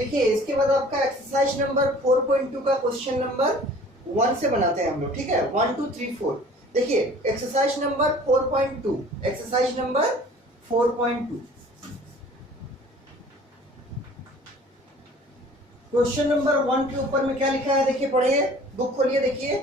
देखिए इसके बाद आपका एक्सरसाइज नंबर 4.2 का क्वेश्चन नंबर 1 से बनाते हैं हम लोग, ठीक है। 1 2 3 4। देखिए exercise number 4.2, exercise number 4.2, question number 1 के ऊपर में क्या लिखा है देखिए, पढ़िए, बुक खोलिए, देखिए।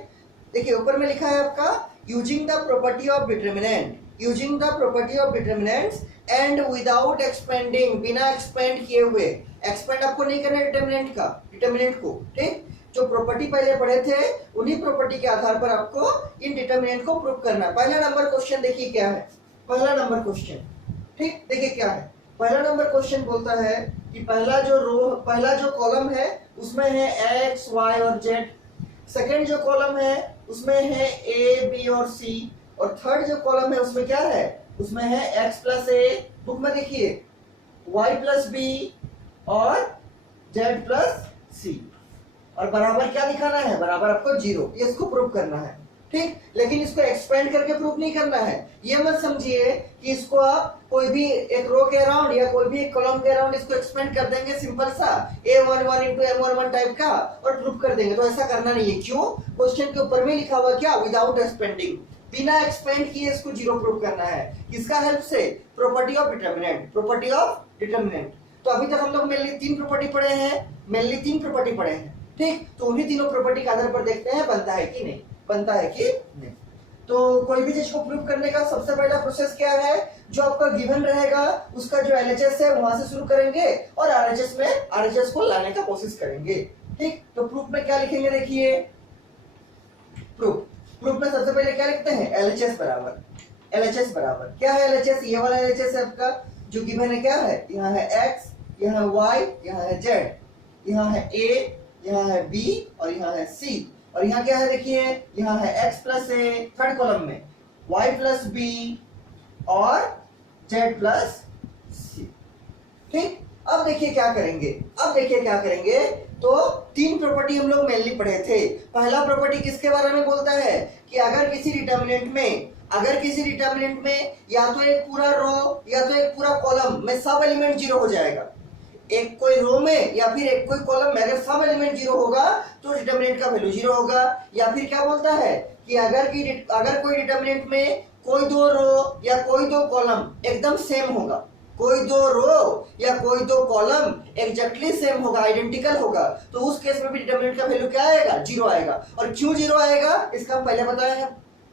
देखिए ऊपर में लिखा है आपका using the property of determinant, using the property of determinants and without expanding, बिना एक्सपेंड किए हुए, एक्सपेंड आपको नहीं करना डिटरमिनेंट का, डिटरमिनेंट को, ठीक। जो प्रॉपर्टी पहले पढ़े थे उन्हीं प्रॉपर्टी के आधार पर आपको इन डिटरमिनेंट को प्रूव करना है। पहला नंबर क्वेश्चन देखिए क्या है, पहला नंबर क्वेश्चन, ठीक। देखिए क्या है पहला नंबर क्वेश्चन, बोलता है कि पहला जो कॉलम है उसमें है एक्स वाई और जेड, सेकंड जो कॉलम है उसमें है ए बी और सी, और थर्ड जो कॉलम है उसमें क्या है, उसमें है एक्स प्लस ए, बुक में देखिए वाई प्लस बी और जेड प्लस सी, और बराबर क्या दिखाना है, बराबर आपको 0, ये इसको प्रूव करना है, ठीक। लेकिन इसको एक्सपेंड करके प्रूव नहीं करना है। ये मत समझिए कि इसको आप कोई भी एक रो के अराउंड या कोई भी एक कॉलम के अराउंड इसको एक्सपेंड कर देंगे, सिंपल सा A11 इंटू M11 टाइप का, और प्रूव कर देंगे, तो ऐसा करना नहीं है। क्यों? क्वेश्चन के ऊपर में लिखा हुआ क्या, विदाउट एक्सपेंडिंग, बिना एक्सपेंड किए इसको 0 प्रूव करना है। किसका हेल्प से, property of determinant, property of determinant. तो अभी तक हम लोग मेनली 3 प्रॉपर्टी पढ़े हैं, मेनली 3 प्रॉपर्टी पढ़े हैं, ठीक। तो उन्हीं तीनों प्रॉपर्टी के आधार पर देखते हैं बनता है कि नहीं, बनता है कि नहीं। तो कोई भी चीज को प्रूव करने का सबसे पहला प्रोसेस क्या है, जो आपका गिवन रहेगा उसका जो एलएचएस है वहां से शुरू करेंगे और आरएचएस को लाने का कोशिश करेंगे, ठीक। तो प्रूफ में क्या लिखेंगे, देखिए प्रूफ में सबसे पहले क्या लिखते हैं, एलएचएस बराबर, एलएचएस बराबर क्या है, एलएचएस ये वाला एलएचएस है आपका जो गिवन है, क्या है, यहाँ है एक्स, यहाँ है वाई, यहाँ है जेड, यहाँ है ए, यहाँ है बी और यहाँ है सी, और यहाँ क्या है देखिए, यहाँ है x प्लस ए, थर्ड कॉलम में y प्लस बी और z प्लस सी, ठीक। अब देखिए क्या करेंगे, अब देखिए क्या करेंगे। तो 3 प्रॉपर्टी हम लोग मेनली पढ़े थे। पहला प्रॉपर्टी किसके बारे में बोलता है कि अगर किसी डिटरमिनेंट में या तो एक पूरा रो या तो एक पूरा कॉलम में सब एलिमेंट 0 हो जाएगा, एक कोई रो में या फिर एक कोई कॉलम में अगर सब एलिमेंट 0 होगा तो डिटरमिनेंट का वैल्यू 0 होगा। या फिर क्या बोलता है कि अगर कोई डिटरमिनेंट में कोई 2 रो या कोई 2 कॉलम एकदम सेम होगा, कोई 2 रो या कोई 2 कॉलम एग्जैक्टली सेम होगा, आइडेंटिकल होगा, तो उस केस में भी डिटरमिनेंट का वैल्यू क्या आएगा, 0 आएगा। और क्यों 0 आएगा इसका हम पहले बताए हैं,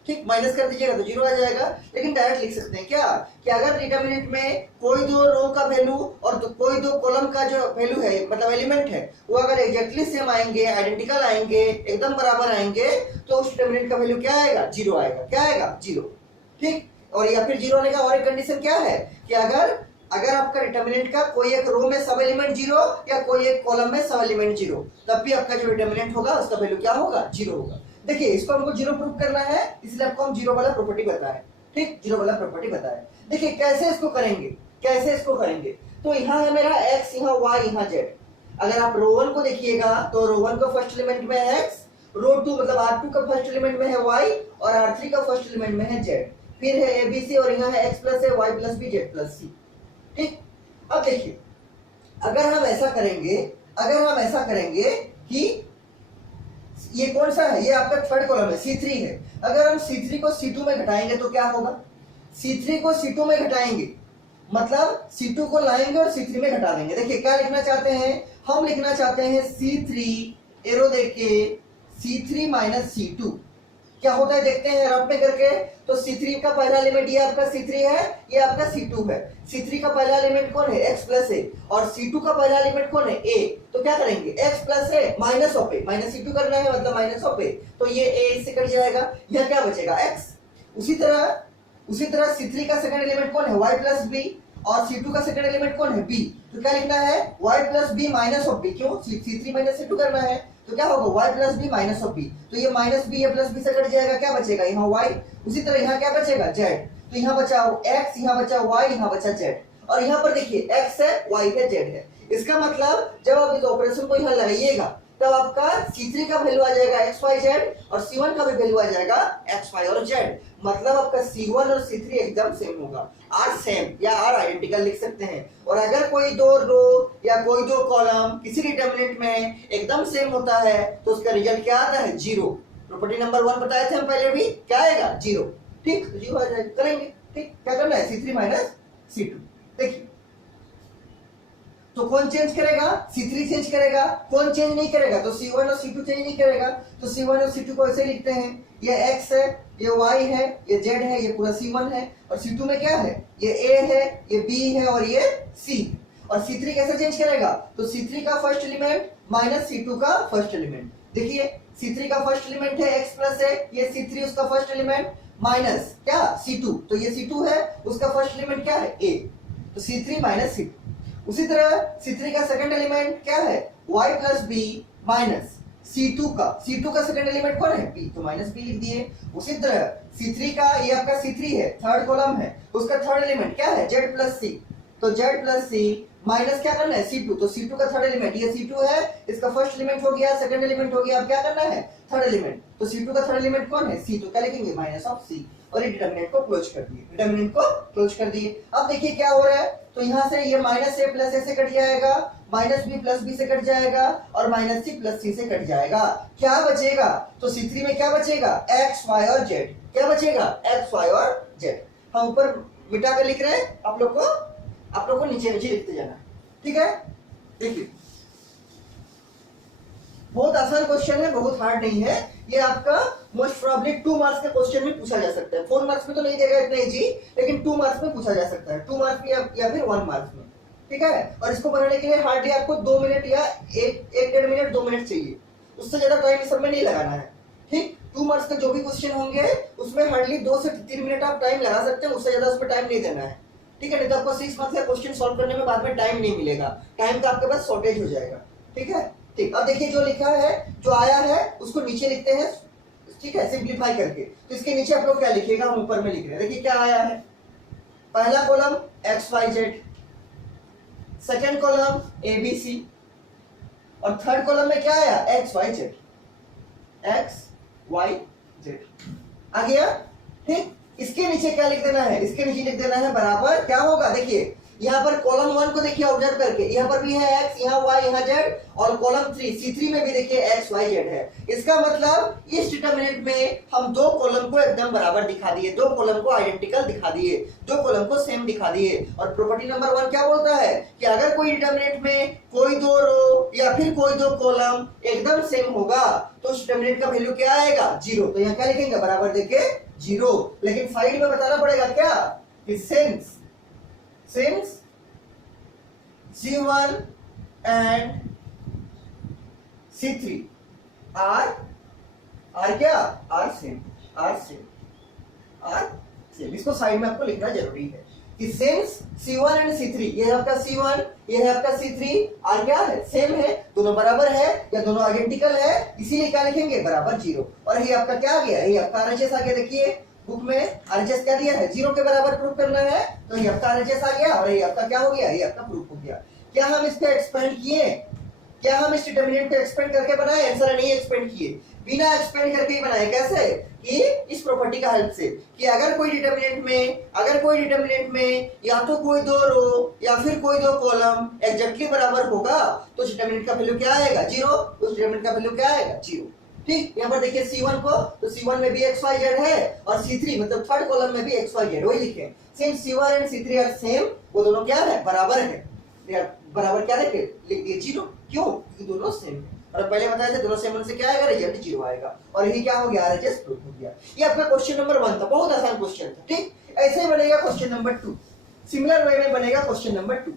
ठीक। माइनस कर दीजिएगा तो 0 आ जाएगा। लेकिन डायरेक्ट लिख सकते हैं क्या कि अगर डिटरमिनेंट में कोई 2 रो का वैल्यू और कोई 2 कॉलम का जो वैल्यू है, मतलब एलिमेंट है, वो अगर एग्जैक्टली सेम आएंगे, आइडेंटिकल आएंगे, एकदम बराबर आएंगे, तो उस डिटरमिनेंट का वैल्यू क्या आएगा, 0 आएगा। क्या आएगा, 0, ठीक। और या फिर 0 आने का और एक कंडीशन क्या है कि अगर आपका डिटरमिनेंट का कोई एक रो में सब एलिमेंट 0 या कोई एक कॉलम में सब एलिमेंट 0, तब भी आपका जो डिटरमिनेंट होगा उसका वैल्यू क्या होगा, 0 होगा। देखिए इसको हमको 0 प्रूव करना है, इसलिए आपको हम 0 वाला प्रॉपर्टी बताए, ठीक, 0 वाला प्रॉपर्टी बताए। देखिए कैसे इसको करेंगे, तो यहाँ है मेरा x, यहाँ y, यहाँ z। अगर आप रो 1 को देखिएगा तो रो 1 का फर्स्ट एलिमेंट में है x, रो 2 मतलब R2 का फर्स्ट एलिमेंट में है y और R3 का फर्स्ट एलिमेंट में है z, फिर है ABC और यहाँ है x प्लस है, y plus b, z plus c, ठीक। अब देखिए अगर हम ऐसा करेंगे कि ये कौन सा है, ये आपका थर्ड कॉलम है, C3 है। अगर हम C3 को C2 में घटाएंगे तो क्या होगा, C3 को C2 में घटाएंगे मतलब C2 को लाएंगे और C3 में घटा देंगे। देखिए क्या लिखना चाहते हैं, हम लिखना चाहते हैं C3 एरो देखिए C3 माइनस C2 क्या होता है देखते हैं रफ में करके। तो C3 का पहला एलिमेंट ये आपका C3 है, ये आपका C2 है। C3 का पहला एलिमेंट कौन है, x प्लस ए, और C2 का पहला एलिमेंट कौन है, a। तो क्या करेंगे, x plus A minus of A, minus C2 करना है मतलब माइनस ऑफ ए, तो ये a इससे कट जाएगा, यह क्या बचेगा, x। उसी तरह C3 का सेकंड एलिमेंट कौन है, y प्लस बी, और C2 का सेकंड एलिमेंट कौन है, b। तो क्या लिखना है, y plus B minus of B, क्यों, C3 माइनस C2 करना है, तो क्या होगा, y plus B minus of B, तो ये माइनस बी, ये प्लस बी से कट जाएगा, क्या बचेगा, यहाँ y। उसी तरह यहाँ क्या बचेगा, z। तो यहाँ बचा x, यहाँ बचा y, यहाँ बचा z, और यहाँ पर देखिए x है, y है, z है। इसका मतलब जब आप इस ऑपरेशन को यहाँ लगाइएगा तब आपका C3 का वैल्यू आ जाएगा एक्स वाई जेड और C1 का भी वैल्यू आ जाएगा एक्स वाई और जेड। मतलब आपका C1 और C3 एकदम सेम होगा। आर सेम या आर आइडेंटिकल लिख सकते हैं। और अगर कोई दो रो या कोई दो कॉलम किसी डिटरमिनेंट में एकदम सेम होता है तो उसका रिजल्ट क्या आता है? जीरो। प्रॉपर्टी नंबर 1 बताए थे हम पहले भी, क्या आएगा? जीरो। ठीक, तो जीरो आ जाएगा। करेंगे। ठीक, क्या करना है? C3 minus C2। देखिए, तो कौन चेंज करेगा? C3 चेंज करेगा। कौन चेंज नहीं करेगा? तो C1 और C2 चेंज नहीं करेगा। तो C1 और C2 को ऐसे लिखते हैं, ये x है, ये y है, ये z है, ये पूरा C1 है। और C2 में क्या है? ये a है, ये b है और ये c। और C3 कैसे चेंज करेगा? तो C3 का फर्स्ट एलिमेंट माइनस C2 का फर्स्ट एलिमेंट। देखिए, C3 का फर्स्ट एलिमेंट है x प्लस है, ये C3 उसका फर्स्ट एलिमेंट माइनस क्या? C2। तो ये C2 है, उसका फर्स्ट एलिमेंट क्या है? a। तो C3 माइनस C2। उसी तरह C3 का सेकंड एलिमेंट क्या है? y plus B minus C2 का सेकंड एलिमेंट कौन है? b। तो माइनस b लिख दिए। उसी तरह C3 का, ये आपका C3 है, थर्ड कॉलम है, उसका थर्ड एलिमेंट क्या है? z plus c। तो z प्लस c माइनस क्या करना है? C2। तो C2 का थर्ड एलिमेंट, ये C2 है, इसका फर्स्ट एलिमेंट हो गया, सेकंड एलिमेंट हो गया, अब क्या करना है? Third element. तो C2 का थर्ड एलिमेंट कौन है? C। तो क्या लिखेंगे? Minus of c। और ये डिटरमिनेंट को क्लोज कर दिए, डिटरमिनेंट को क्लोज कर दिए। अब देखिए क्या हो रहा है, तो यहां से ये माइनस a प्लस a से कट जाएगा, माइनस b प्लस b से कट जाएगा और माइनस c प्लस c से कट जाएगा। क्या बचेगा? तो C3 में क्या बचेगा? x y और z। क्या बचेगा? x y और z। हम ऊपर मिटा कर लिख रहे हैं, आप लोग को नीचे नीचे लिखते जाना, ठीक है। देखिए, बहुत आसान क्वेश्चन है, बहुत हार्ड नहीं है। ये आपका मोस्ट प्रोबेबली 2 मार्क्स के क्वेश्चन में पूछा जा सकता है। 4 मार्क्स में तो नहीं देगा इतना इजी, लेकिन 2 मार्क्स में पूछा जा सकता है। 2 मार्क्स में या फिर 1 मार्क्स में, ठीक है। और इसको बनाने के लिए हार्डली आपको 2 मिनट या 1-1.5 मिनट 2 मिनट चाहिए, उससे ज्यादा टाइम इस सब में नहीं लगाना है, ठीक। 2 मार्क्स के जो भी क्वेश्चन होंगे उसमें हार्डली 2 से 3 मिनट आप टाइम लगा सकते हैं, उससे ज्यादा उसमें टाइम नहीं देना है, ठीक है। नहीं तो आपको 6 मार्क्स का क्वेश्चन सॉल्व करने में बाद में टाइम नहीं मिलेगा, टाइम का आपके पास शॉर्टेज हो जाएगा, ठीक है। ठीक, अब देखिए जो लिखा है, जो आया है उसको नीचे लिखते हैं, ठीक है, सिंप्लीफाई करके। तो इसके नीचे आप लोग क्या लिखिएगा, हम ऊपर में लिख रहे हैं। देखिए क्या आया है, पहला column X Y Z, second column A B C, और थर्ड कॉलम में क्या आया? X Y Z, X Y Z आ गया, ठीक। इसके नीचे क्या लिख देना है? इसके नीचे लिख देना है बराबर, क्या होगा? देखिए यहाँ पर कॉलम 1 को देखिए ऑब्जर्व करके, यहाँ पर भी है x, यहाँ y, यहाँ z, और कॉलम 3 C3 में भी देखिए x y z है। इसका मतलब इस डिटरमिनेंट में हम दो कॉलम को एकदम बराबर दिखा दिए, दो कॉलम को आइडेंटिकल दिखा दिए, दो कॉलम को सेम दिखा दिए। और प्रॉपर्टी नंबर 1 क्या बोलता है कि अगर कोई डिटरमिनेंट में कोई दो रो या फिर कोई दो कॉलम एकदम सेम होगा तो उस डिटरमिनेंट का वैल्यू क्या आएगा? 0। तो यहाँ क्या लिखेंगे? बराबर देके 0। लेकिन साइड में बताना पड़ेगा क्या कि since C1 and C3 are क्या? are same। इसको साइड में आपको लिखना जरूरी है कि since C1 and C3, ये है आपका C1, ये है आपका C3, आर क्या है? सेम है, दोनों बराबर है या दोनों आइडेंटिकल है, इसीलिए क्या लिखेंगे? बराबर 0। और ये आपका क्या आ गया? ये आपका RHS आ गया। देखिए बुक में RHS क्या दिया है? 0 के बराबर प्रूफ करना है, तो ये आपका RHS आ गया और ये आपका क्या हो गया? ये आपका प्रूफ हो गया। क्या हम इस पे एक्सपेंड किए? क्या हम इस डिटरमिनेंट पे एक्सपेंड करके बनाए? आंसर नहीं एक्सपेंड किए, बिना एक्सपेंड करके ही बनाए। कैसे? कि इस प्रॉपर्टी का हेल्प से कि अगर कोई डिटरमिनेंट में या तो कोई दो रो या फिर कोई दो कॉलम एग्जैक्टली बराबर होगा तो उस डिटरमिनेंट का वैल्यू क्या आएगा? 0। उस डिटरमिनेंट का वैल्यू क्या आएगा? 0। ठीक, यहाँ पर देखिए C1 को, तो C1 में भी XYZ है और C3 मतलब थर्ड कॉलम में भी XYZ, वही लिखे। Same C1 and C3 are same, वो दोनों क्या है? बराबर है। बराबर क्या लिख दिए? 0। क्यों? क्योंकि दोनों सेम है। और पहले बताया था दोनों सेम होने से क्या आएगा? रिजल्ट 0 आएगा। और यही क्या हो गया? RHS प्रूफ हो गया। ये आपका क्वेश्चन नंबर 1 था, बहुत आसान क्वेश्चन था, ठीक। ऐसे ही बनेगा क्वेश्चन नंबर 2, सिमिलर वे में बनेगा क्वेश्चन नंबर 2।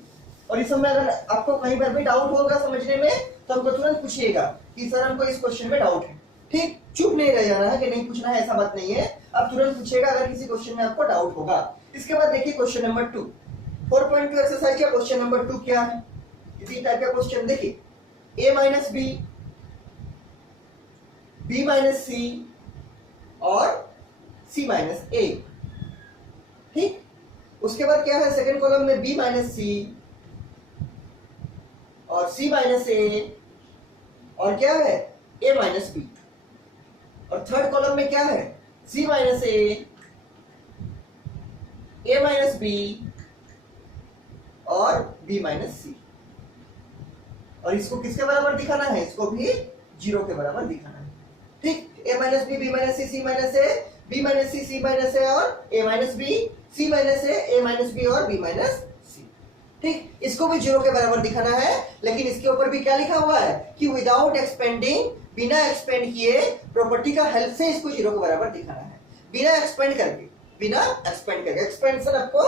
और इस समय अगर आपको कहीं पर भी डाउट होगा समझने में तो हमको तुरंत पूछिएगा कि सर हमको इस क्वेश्चन में डाउट है, ठीक। चुप नहीं रह जाना है कि नहीं पूछना है, ऐसा बात नहीं है। आप तुरंत पूछिएगा अगर किसी क्वेश्चन में आपको डाउट होगा। इसके बाद देखिए क्वेश्चन नंबर 2, 4.2 एक्सरसाइज का क्वेश्चन नंबर 2 क्या है? इसी टाइप का क्वेश्चन देखिए, a minus B, b minus C और c माइनस ए, ठीक। उसके बाद क्या है? सेकंड कॉलम में b माइनस सी और c माइनस ए और क्या है a माइनस बी, और थर्ड कॉलम में क्या है c minus a minus B और b माइनस सी। और इसको किसके बराबर दिखाना है, इसको भी 0 के बराबर दिखाना है। ठीक, a minus B, B minus C, C minus A, B minus C, C minus A और a minus B, C minus A minus B और b माइनस सी। ठीक, इसको भी 0 के बराबर दिखाना है, लेकिन इसके ऊपर भी क्या लिखा हुआ है कि विदाउट एक्सपेंडिंग, बिना एक्सपेंड किए प्रॉपर्टी का हेल्प से इसको 0 के बराबर दिखाना है। बिना एक्सपेंड करके, बिना एक्सपेंड करके, एक्सपेंशन आपको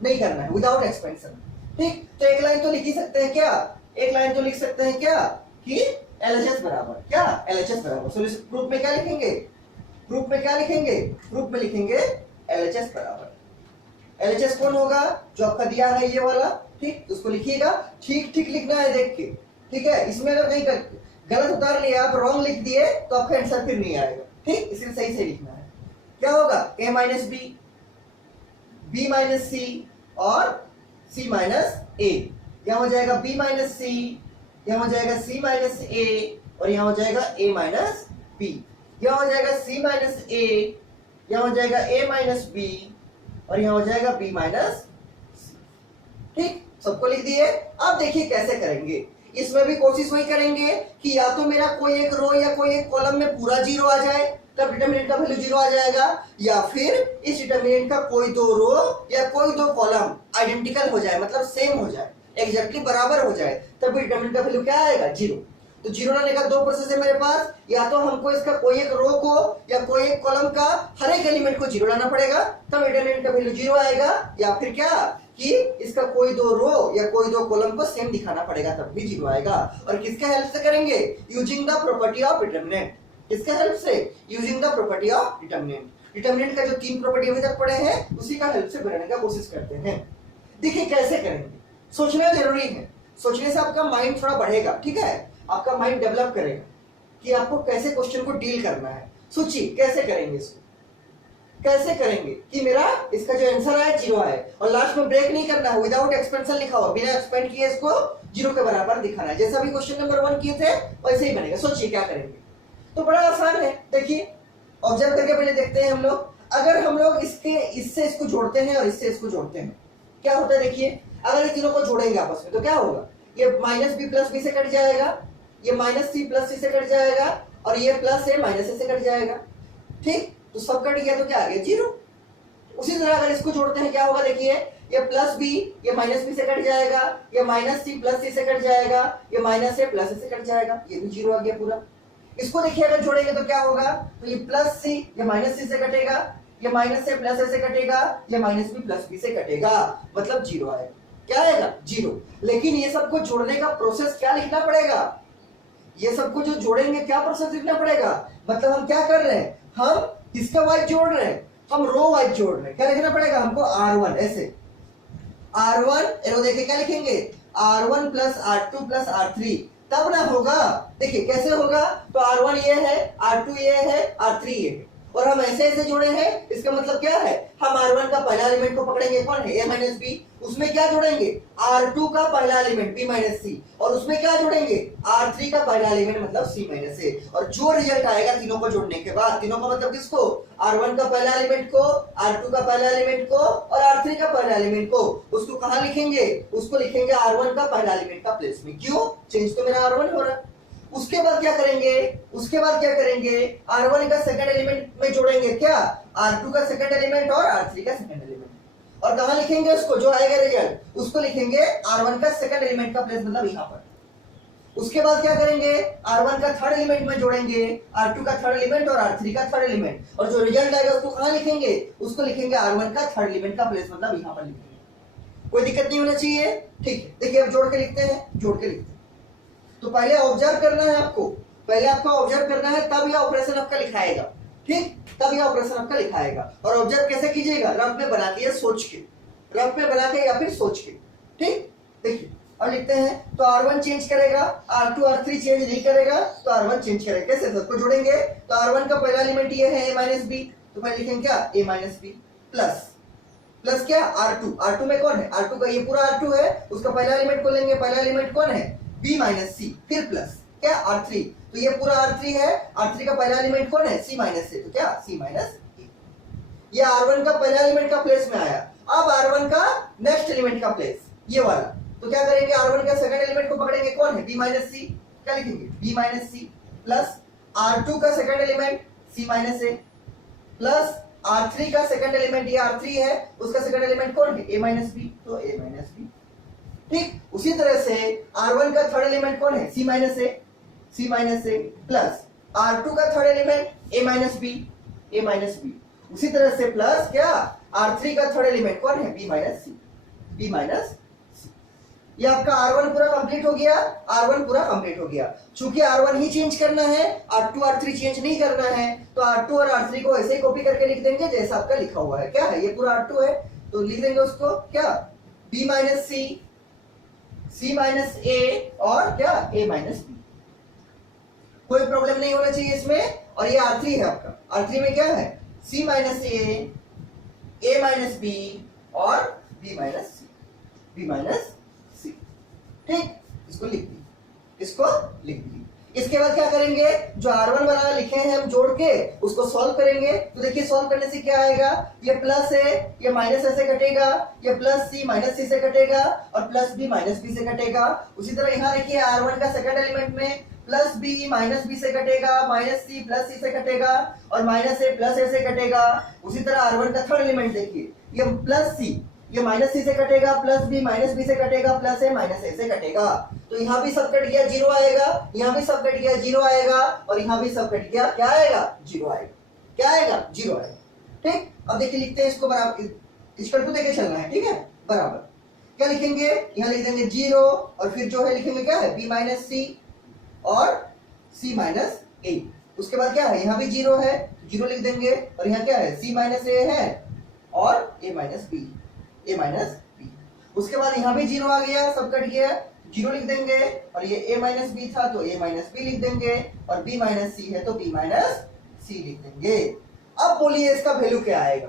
नहीं करना है, विदाउट एक्सपेंशन। ठीक, तो एक लाइन तो लिख ही सकते हैं क्या, एक लाइन तो लिख सकते हैं क्या कि LHS बराबर क्या, LHS बराबर सॉल्यूशन प्रूफ में क्या लिखेंगे, प्रूफ में क्या लिखेंगे, प्रूफ में लिखेंगे LHS बराबर। LHS कौन होगा, जो आपका दिया है ये वाला। ठीक, उसको लिखिएगा, ठीक ठीक लिखना है देख के। ठीक है, इसमें अगर कहीं गलत उतार लिया, आप रॉन्ग लिख दिए तो आपका आंसर फिर नहीं आएगा। ठीक, इसे सही से लिखना है। क्या होगा a minus B, b minus C और c माइनस ए। यहां हो जाएगा b माइनस सी, यहां हो जाएगा c माइनस ए और यहां हो जाएगा a माइनस बी। यहां हो जाएगा c माइनस ए, यहां हो जाएगा a माइनस बी और यहां हो जाएगा b माइनस सी। ठीक, सबको लिख दिए। अब देखिए कैसे करेंगे, इसमें भी कोशिश वही करेंगे कि या तो मेरा कोई एक रो या कोई एक कॉलम में पूरा 0 आ जाए, तब डिटरमिनेंट का वैल्यू 0 आ जाएगा, या फिर इस डिटरमिनेंट का कोई दो रो या कोई दो कॉलम आइडेंटिकल हो जाए, मतलब सेम हो जाए, एग्जैक्टली बराबर हो जाए, तब डिटरमिनेंट का वैल्यू क्या आएगा 0। तो 0 लाने का दो प्रोसेस है मेरे पास, या तो हमको इसका कोई एक रो को या कोई एक कॉलम का हर एक एलिमेंट को 0 लाना पड़ेगा, तब डिटरमिनेंट का वैल्यू 0 आएगा, या फिर क्या कि इसका कोई दो रो या कोई दो कॉलम को सेम दिखाना पड़ेगा, तब भी 0 आएगा। और किसके हेल्प से करेंगे, using the property of determinant. किसके हेल्प से, using the property of determinant. Determinant का जो 3 प्रॉपर्टी अभी तक पढ़े हैं उसी का हेल्प से बनाने का कोशिश करते हैं। देखिए कैसे करेंगे, सोचना जरूरी है, सोचने से आपका माइंड थोड़ा बढ़ेगा। ठीक है, आपका माइंड डेवलप करेगा कि आपको कैसे क्वेश्चन को डील करना है। सोचिए कैसे करेंगे इसको, कैसे करेंगे कि मेरा इसका जो आंसर आए 0 आए, और लास्ट में ब्रेक नहीं करना है, विदाउट एक्सपेंशन लिखा हुआ, बिना एक्सपेंड किए इसको 0 के बराबर दिखाना है। जैसा भी क्वेश्चन नंबर 1 किए थे वैसे ही बनेगा। सोचिए क्या करेंगे, तो बड़ा आसान है। देखिए ऑब्जर्व करके पहले देखते हैं हम लोग, अगर हम लोग इससे इसको जोड़ते हैं और इससे इसको जोड़ते हैं, क्या होता है देखिए, अगर इन तीनों को जोड़ेंगे आपस में तो क्या होगा, ये माइनस बी प्लस बी से कट जाएगा, ये माइनस सी प्लस सी से कट जाएगा, और ये प्लस ए माइनस ए से कट जाएगा। ठीक, तो सब कट गया तो क्या आ गया 0। उसी तरह अगर इसको जोड़ते हैं क्या होगा, देखिए ये प्लस बी ये माइनस बी से कट जाएगा, ये माइनस सी प्लस सी से कट जाएगा, ये माइनस ए प्लस ए से कट जाएगा, ये भी 0 आ गया पूरा। इसको देखिए अगर जोड़ेंगे तो क्या होगा, तो ये प्लस सी ये माइनस सी से कटेगा, ये माइनस से प्लस ए से कटेगा, ये माइनस बी प्लस बी से कटेगा, मतलब 0 आएगा। क्या आएगा 0। लेकिन ये सबको जोड़ने का प्रोसेस क्या लिखना पड़ेगा, ये सबको जो जोड़ेंगे क्या प्रोसेस लिखना पड़ेगा, मतलब हम क्या कर रहे हैं, हम किसका वाइज जोड़ रहे हैं, हम रो वाइज जोड़ रहे हैं। क्या लिखना पड़ेगा हमको R1, ऐसे R1 एरो देखे क्या लिखेंगे, R1 plus R2 plus R3, तब ना होगा। देखिए कैसे होगा, तो R1 ये है, R2 ये है, R3 ये है, और हम ऐसे ऐसे जोड़े हैं। इसका मतलब क्या है, हम R1 का पहला एलिमेंट को पकड़ेंगे, कौन है a माइनस बी, उसमें क्या जोड़ेंगे R2 का पहला एलिमेंट b माइनस सी, और उसमें क्या जोड़ेंगे R3 का पहला एलिमेंट मतलब c माइनस ए, और जो रिजल्ट आएगा तीनों को जोड़ने के बाद, तीनों का मतलब किसको, R1 का पहला एलिमेंट को, R2 का पहला एलिमेंट को और R3 का पहला एलिमेंट को, उसको कहां लिखेंगे, उसको लिखेंगे R1 का पहला एलिमेंट का प्लेस में। क्यों, चेंज तो मेरा R1 हो रहा है। उसके बाद क्या करेंगे, उसके बाद क्या करेंगे, R1 का सेकंड एलिमेंट में जोड़ेंगे क्या, R2 का सेकंड एलिमेंट और R3 का सेकंड एलिमेंट, और कहां लिखेंगे उसको, जो आएगा रिजल्ट उसको लिखेंगे R1 का सेकंड एलिमेंट का प्लेस मतलब यहां पर। उसके बाद क्या करेंगे, R1 का थर्ड एलिमेंट में जोड़ेंगे, R2 का थर्ड एलिमेंट और R3 का थर्ड एलिमेंट, और जो रिजल्ट आएगा उसको कहां लिखेंगे, उसको लिखेंगे R1 का थर्ड एलिमेंट का प्लेस मतलब यहां पर लिखेंगे। कोई दिक्कत नहीं होना चाहिए। ठीक है, देखिए अब जोड़ के लिखते हैं, जोड़ के लिखते हैं। तो पहले ऑब्जर्व करना है आपको, पहले आपको ऑब्जर्व करना है, तब यह ऑपरेशन आपका लिखाएगा। ठीक, तब यह ऑपरेशन आपका लिखाएगा। और ऑब्जर्व कैसे कीजिएगा, रफ में बना के या सोच के, रफ में बना के या फिर सोच के। ठीक, देखिए और लिखते हैं, तो R1 चेंज करेगा, R2 R3 चेंज नहीं करेगा, तो R1 चेंज करेगा। कैसे, सबको जोड़ेंगे, तो R1 का पहला एलिमेंट ये है a माइनस बी, तो पहले लिखेंगे क्या a minus B plus plus क्या R2, R2 में कौन है, R2 का ये पूरा R2 है, उसका पहला एलिमेंट को लेंगे, पहला एलिमेंट कौन है b माइनस सी, फिर प्लस क्या R3, तो ये पूरा R3 है। R3 का पहला एलिमेंट कौन है, C माइनस ए, तो क्या C माइनस ए। ये R1 का पहला एलिमेंट का प्लेस में आया। अब R1 का नेक्स्ट एलिमेंट का प्लेस ये वाला, तो क्या करेंगे, R1 का सेकंड एलिमेंट को पकड़ेंगे, कौन है, B माइनस सी, क्या लिखेंगे B माइनस सी, प्लस R2 का सेकंड एलिमेंट C माइनस ए, प्लस R3 का सेकंड एलिमेंट ये R3 है, उसका सेकंड एलिमेंट कौन है, A माइनस बी, तो A माइनस बी। ठीक उसी तरह से R1 का थर्ड एलिमेंट कौन है, C माइनस ए, प्लस R2 का third element A minus B, उसी तरह से प्लस क्या R3 का थर्ड एलिमेंट कौन है, B माइनस सी। ये आपका R1 पूरा कंप्लीट हो गया। चूंकि R1 ही चेंज करना है, R2 R3 चेंज नहीं करना है, तो R2 और R3 को ऐसे ही कॉपी करके लिख देंगे जैसा आपका लिखा हुआ है। क्या है, ये पूरा R2 है, तो लिख देंगे उसको क्या, B minus C, C minus A, और क्या A माइनस बी। कोई प्रॉब्लम नहीं होना चाहिए इसमें। और ये R3 है आपका, R3 में क्या है, C minus A, A minus B, और B माइनस सी। ठीक, इसको लिख दी। इसके बाद क्या करेंगे, जो R1 बनाना लिखे हैं हम जोड़ के उसको सॉल्व करेंगे। तो देखिए सॉल्व करने से क्या आएगा, ये प्लस है, ये माइनस से कटेगा, ये प्लस सी माइनस सी से कटेगा, और प्लस बी माइनस बी से कटेगा। उसी तरह यहाँ देखिए R1 का सेकंड एलिमेंट में प्लस बी माइनस बी से कटेगा, माइनस सी प्लस सी से कटेगा, और माइनस ए प्लस ए से कटेगा। उसी तरह R1 का थर्ड एलिमेंट देखिए, ये प्लस सी, ये माइनस सी से कटेगा, प्लस बी माइनस बी से कटेगा, प्लस ए माइनस ए से कटेगा। तो यहाँ भी सब कट गया, जीरो आएगा, यहाँ भी सब कट गया, जीरो आएगा, और यहाँ भी सब कट गया, क्या आएगा, जीरो आएगा। ठीक, अब देखिए लिखते हैं इसको बराबर, इक्वल टू देके चलना है, ठीक है, बराबर। क्या लिखेंगे, यहाँ लिख देंगे जीरो, और फिर जो है लिखेंगे क्या है, बी माइनस सी और सी माइनस ए। उसके बाद क्या है, यहाँ भी जीरो है, जीरो लिख देंगे, और यहाँ क्या है, सी माइनस ए है, और ए माइनस बी। उसके बाद यहाँ भी जीरो आ गया, सब कट गया, जीरो लिख देंगे, और ये a माइनस बी था तो a माइनस बी लिख देंगे, और b माइनस सी है तो b माइनस सी लिख देंगे। अब बोलिए इसका वैल्यू क्या आएगा,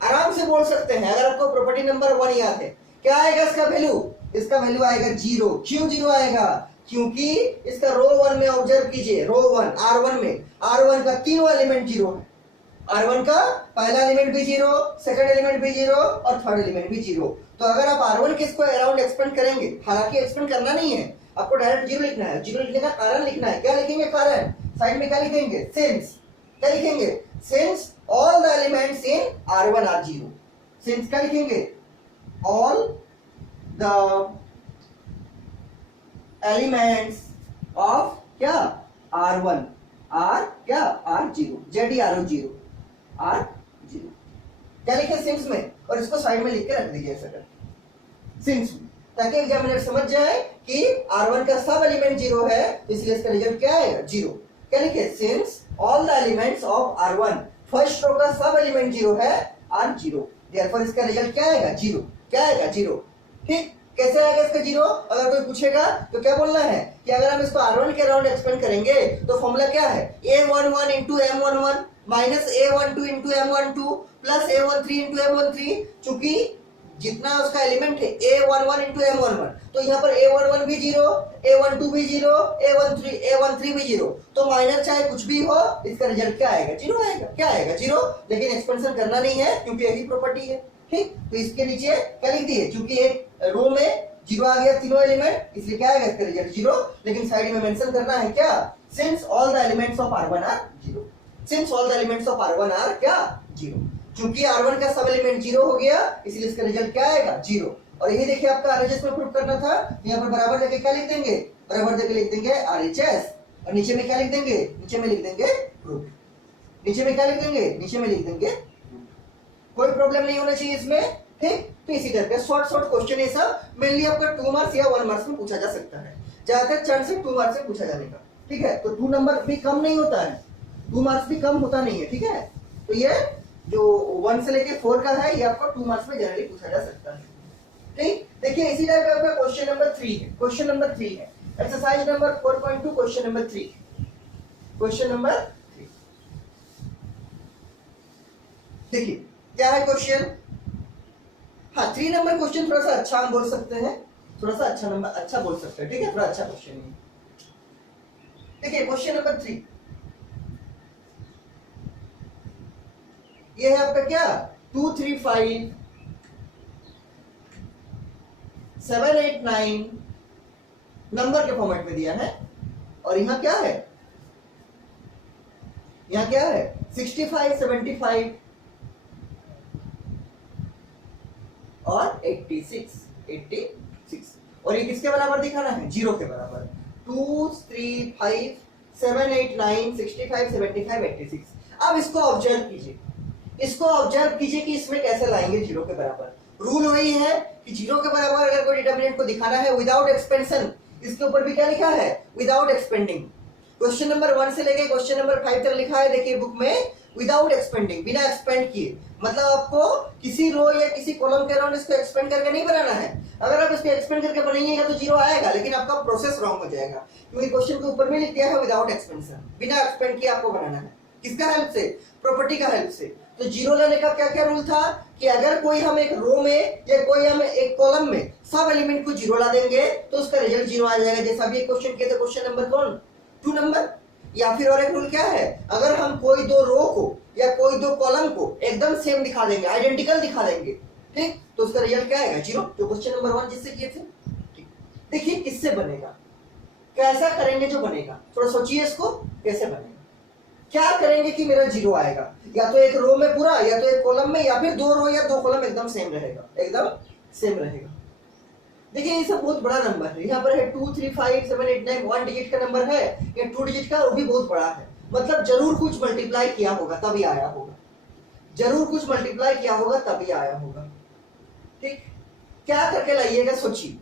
आराम से बोल सकते हैं, अगर आपको प्रॉपर्टी नंबर 1 याद है, क्या आएगा इसका वैल्यू, इसका वैल्यू आएगा जीरो। क्यों जीरो आएगा, क्योंकि इसका रो 1 में ऑब्जर्व कीजिए, रो 1 R1 में R1 का तीनों एलिमेंट जीरो है। R1 का पहला एलिमेंट भी जीरो, सेकंड एलिमेंट भी जीरो, और थर्ड एलिमेंट भी जीरो। तो अगर आप R1 के इसको अराउंड एक्सपेंड करेंगे, हालांकि एक्सपेंड करना नहीं है, आपको डायरेक्ट जीरो लिखना है। जीरो लिखने का कारण लिखना है, क्या लिखेंगे, कारण साइड में क्या लिखेंगे, सिंस, क्या लिखेंगे, since all the elements in R1 are zero. Since क्या लिखेंगे, ऑल द एलिमेंट्स ऑफ क्या R1 आर क्या, are zero, ZERO are zero. क्या लिखे, सिंस में, और इसको साइड में लिख के रख दीजिए ऐसा करके सिंस में, ताकि एग्जामिनर समझ जाए कि R1 का सब एलिमेंट जीरो है, तो इसलिए इसका रिजल्ट क्या आएगा, जीरो। क्या लिखे, since all the elements of R1, first row का सब एलिमेंट जीरो है, आर जीरो, देयरफॉर इसका रिजल्ट क्या आएगा, जीरो। क्या आएगा, जीरो। ठीक, कैसे आएगा इसका जीरो, अगर कोई पूछेगा तो क्या बोलना है कि अगर हम इसको R1 के अराउंड एक्सपेंड करेंगे तो फॉर्मूला क्या है, A11 into M11 minus A12 into M12 plus A13 into M13। चूंकि जितना उसका एलिमेंट है A11 इंटू M11, तो यहाँ पर A11 भी जीरो, A12 भी जीरो, A13 भी जीरो, तो माइनर चाहे कुछ भी हो, इसका रिजल्ट क्या आएगा, जीरो आएगा। क्या आएगा, जीरो। लेकिन एक्सपेंशन करना नहीं है क्योंकि यही प्रॉपर्टी है। ठीक, तो इसके नीचे क्या लिख दिए, क्योंकि एक रो में जीरो आ गया तीनों एलिमेंट, इसलिए क्या आएगा इसका रिजल्ट जीरो। लेकिन साइड में मेंशन करना है क्या, since all the elements of R1 are zero. Since all the elements of R1 are क्या, जीरो। चूंकि R1 का सब एलिमेंट जीरो हो गया, इसलिए इसका रिजल्ट क्या आएगा, जीरो। और यही देखिए आपका RHS में प्रूफ करना था, यहाँ पर बराबर देके क्या लिख देंगे, बराबर देके लिख देंगे RHS, और नीचे में क्या लिख देंगे, नीचे में लिख देंगे प्रूफ। नीचे में क्या लिख देंगे, नीचे में लिख देंगे। कोई प्रॉब्लम नहीं होना चाहिए इसमें। ठीक, तो इसी तरह के शॉर्ट क्वेश्चन है सब, मेनली आपका 2 मार्क्स या 1 मार्क्स में पूछा जा सकता है, ज्यादातर चांस है 2 मार्क्स से पूछा जाने का। ठीक है, तो 2 नंबर भी कम नहीं होता है, 2 मार्क्स भी कम होता नहीं है। ठीक है, तो ये जो 1 से लेके 4 का है, ये आपको 2 मार्क्स में जनरली पूछा जा सकता है। ठीक, देखिए इसी टाइप का आपका क्वेश्चन नंबर 3 है। क्वेश्चन नंबर 3 है exercise number 4.2, question number 3। Question number 3 देखिए क्या है क्वेश्चन। हाँ, 3 नंबर क्वेश्चन थोड़ा सा अच्छा हम बोल सकते हैं, थोड़ा सा अच्छा नंबर अच्छा बोल सकते हैं। ठीक है, थोड़ा अच्छा क्वेश्चन है। देखिए क्वेश्चन नंबर 3, ये है आपका क्या 2 3 5 7 8 9 नंबर के फॉर्मेट में दिया है, और यहां क्या है, यहां क्या है 65 75 और 86, और ये किसके बराबर दिखाना है, 0 के बराबर। 2 3 5 7 8 9 65 75 86। अब इसको ऑब्जर्व कीजिए, इसको ऑब्जर्व कीजिए कि इसमें कैसे लाएंगे 0 के बराबर। रूल वही है कि 0 के बराबर अगर कोई डिटरमिनेंट को दिखाना है विदाउट एक्सपेंशन, इसके ऊपर भी क्या लिखा है, विदाउट एक्सपेंडिंग। क्वेश्चन नंबर 1 से लेके क्वेश्चन नंबर 5 तक लिखा है, देखिए बुक में, विदाउट एक्सपेंडिंग, बिना एक्सपेंड किए। मतलब आपको किसी रो या किसी कॉलम के अराउंड इसको एक्सपेंड करके नहीं बनाना है। अगर आप इसको एक्सपेंड करके बनाइएगा तो 0 आएगा, लेकिन आपका प्रोसेस रॉन्ग हो जाएगा, क्योंकि क्वेश्चन के ऊपर में लिख दिया है विदाउट एक्सपेंशन, बिना एक्सपेंड किए आपको बनाना है। किसका हेल्प से, प्रॉपर्टी का हेल्प से। तो 0 लेने का क्या क्या रूल था कि अगर कोई हम एक रो में या कोई हम एक कॉलम में सब एलिमेंट को 0 ला देंगे तो उसका रिजल्ट 0 आ जाएगा। जैसा भी क्वेश्चन किया था, क्वेश्चन नंबर कौन 2 नंबर। या फिर और एक रूल क्या है, अगर हम कोई दो रो को या कोई दो कॉलम को एकदम सेम दिखा देंगे, आइडेंटिकल दिखा देंगे, ठीक, तो उसका रिजल्ट क्या आएगा 0, जो क्वेश्चन नंबर 1 जिससे किए थे। ठीक, देखिए किससे बनेगा, कैसा करेंगे जो बनेगा, थोड़ा सोचिए इसको कैसे बनेगा। क्या करेंगे कि मेरा 0 आएगा, या तो एक रो में पूरा, या तो एक कॉलम में, या फिर 2 रो या 2 कॉलम एकदम सेम रहेगा, एकदम सेम रहेगा। देखिए ये सब बहुत बड़ा नंबर है, यहाँ पर है 2 3 5 7 8 9, 1 डिजिट का नंबर है, ये 2 डिजिट का, वो भी बहुत बड़ा है। मतलब जरूर कुछ मल्टीप्लाई किया होगा तभी आया होगा, जरूर कुछ मल्टीप्लाई किया होगा तभी आया होगा। ठीक, क्या करके लाइएगा सोचिए,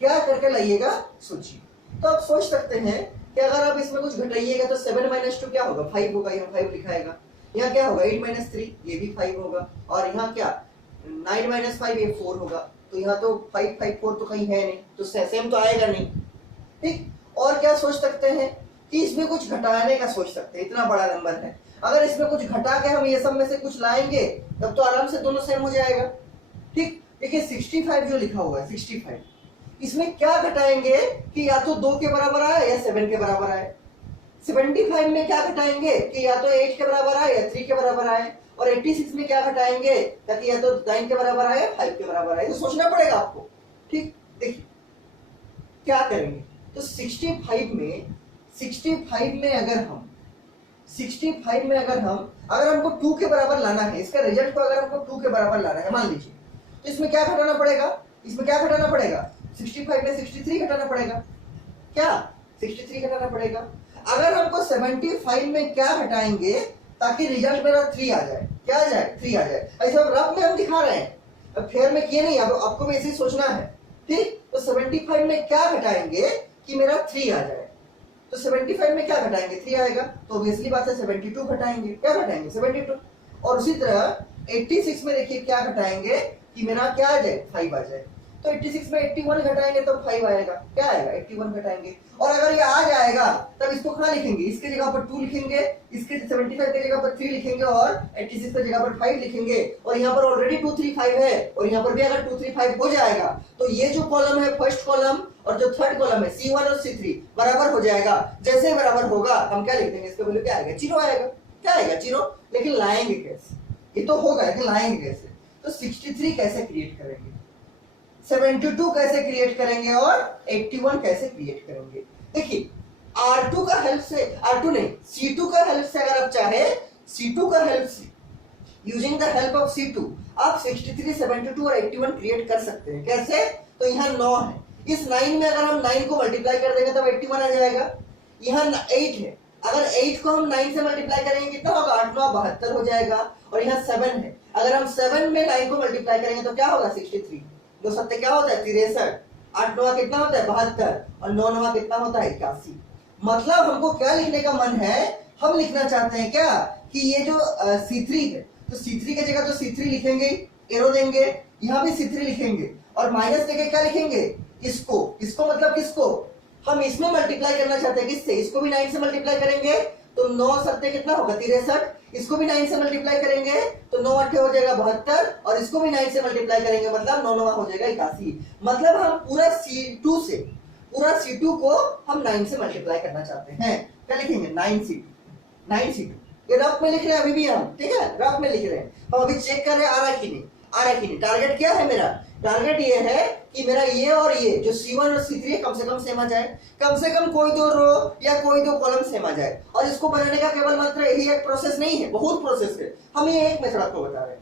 क्या करके लाइएगा सोचिए। तो आप सोच सकते हैं कि अगर आप इसमें कुछ घटाइएगा तो 7 - 2 क्या होगा, 5 होगा, यहाँ 5 लिखाएगा। यहाँ क्या होगा 8 - 3, ये भी 5 होगा। और यहाँ क्या 9 - 5, ये 4 होगा। तो यहाँ तो 5 5 4 तो कहीं है नहीं, तो सेम तो आएगा नहीं। ठीक, और क्या सोच सकते हैं कि इसमें कुछ घटाने का सोच सकते हैं, इतना बड़ा नंबर है, अगर इसमें कुछ घटा के हम ये सब में से कुछ लाएंगे तब तो आराम से दोनों सेम हो जाएगा। ठीक, देखिए 65 जो लिखा हुआ है 65, इसमें क्या घटाएंगे कि या तो 2 के बराबर आए या 7 के बराबर आए। 75 में क्या घटाएंगे कि या तो 8 के बराबर आए या 3 के बराबर आए। और 86 में क्या घटाएंगे ताकि या तो 9 के बराबर आए या 5 के बराबर आए। तो सोचना पड़ेगा आपको। ठीक, देखिए क्या करेंगे, तो 65 में अगर हम 65 में अगर हमको 2 के बराबर लाना है, इसका रिजल्ट को अगर हमको 2 के बराबर लाना है मान लीजिए, तो इसमें क्या घटाना पड़ेगा, इसमें क्या घटाना पड़ेगा, 65 में 63 घटाना पड़ेगा। क्या 63 घटाना पड़ेगा। अगर हमको 75 में क्या घटाएंगे ताकि रिजल्ट मेरा 3 आ जाए, क्या आ जाए 3 आ जाए। ऐसा रफ में हम दिखा रहे हैं, अब फेयर में किए नहीं, अब आपको भी ऐसे ही सोचना है। ठीक, तो 75 में क्या घटाएंगे कि मेरा 3 आ जाए। तो 75 में क्या घटाएंगे 3 आएगा, तो ऑब्वियसली बात है 72 घटाएंगे, क्या घटाएंगे 72। और उसी तरह 86 में देखिए क्या घटाएंगे कि मेरा क्या आ जाए 5 आ जाए। तो 86 में 81 घटाएंगे तो 5 आएगा, क्या आएगा 81 घटाएंगे। और अगर ये आ जाएगा तब इसको कहाँ लिखेंगे, इसके जगह पर 2 लिखेंगे, इसके 75 की जगह पर 3 लिखेंगे और 86 की जगह पर 5 लिखेंगे। और यहाँ पर ऑलरेडी 2 3 5 है, और यहाँ पर भी अगर 2 3 5 हो जाएगा तो ये जो कॉलम है फर्स्ट कॉलम और जो थर्ड कॉलम है C1 और C3 बराबर हो जाएगा। जैसे बराबर होगा हम क्या लिख देंगे, इसका वैल्यू क्या आएगा 0 आएगा। क्या आएगा 0। लेकिन लाएंगे कैसे, ये तो होगा लेकिन लाएंगे कैसे। तो 63 कैसे क्रिएट करेंगे, 72 कैसे क्रिएट करेंगे और 81 कैसे क्रिएट करेंगे। देखिए R2 का हेल्प से, R2 नहीं C2 का हेल्प से, अगर आप चाहे C2 का हेल्प से, using the help of C2 आप 63 72 और 81 क्रिएट कर सकते हैं। कैसे, तो यहाँ 9 है, इस 9 में अगर हम 9 को मल्टीप्लाई कर देंगे तब 81 आ जाएगा। यहाँ 8 है, अगर 8 को हम 9 से मल्टीप्लाई करेंगे कितना होगा 8 9 72 हो जाएगा। और यहाँ 7 है, अगर हम 7 में 9 को मल्टीप्लाई करेंगे तो क्या होगा 63, 2 7 क्या होता है 63, 8 9 कितना होता है 72 और 9 9 कितना होता है 81। मतलब हमको क्या लिखने का मन है, हम लिखना चाहते हैं क्या कि ये जो C3 है, तो C3 की जगह तो C3 लिखेंगे, एरो देंगे, यहाँ भी C3 लिखेंगे और माइनस देके क्या लिखेंगे इसको मतलब किसको, हम इसमें मल्टीप्लाई करना चाहते हैं किससे, इसको भी 9 से मल्टीप्लाई करेंगे तो 9 7 कितना होगा 63, इसको भी 9 से मल्टीप्लाई करेंगे तो 9 8 हो जाएगा 72 और इसको भी 9 से मल्टीप्लाई करेंगे मतलब 9 9 हो जाएगा 81। मतलब हम पूरा C2 को हम 9 से मल्टीप्लाई करना चाहते हैं। क्या लिखेंगे 9C2, 9C2। ये रफ में लिख रहे हैं अभी भी हम, ठीक है, रफ में लिख रहे हैं हम, अभी चेक कर रहे हैं आ रहा है कि नहीं, आ रहा है कि नहीं। टारगेट क्या है मेरा, टारगेट ये है कि मेरा ये और ये जो C1 और C3 है कम से कम सेम आ जाए, कम से कम कोई दो रो या कोई दो कॉलम सेम आ जाए। और इसको बनाने का केवल मात्र यही एक प्रोसेस नहीं है, बहुत प्रोसेस है, हम ये एक मेथड आपको बता रहे हैं,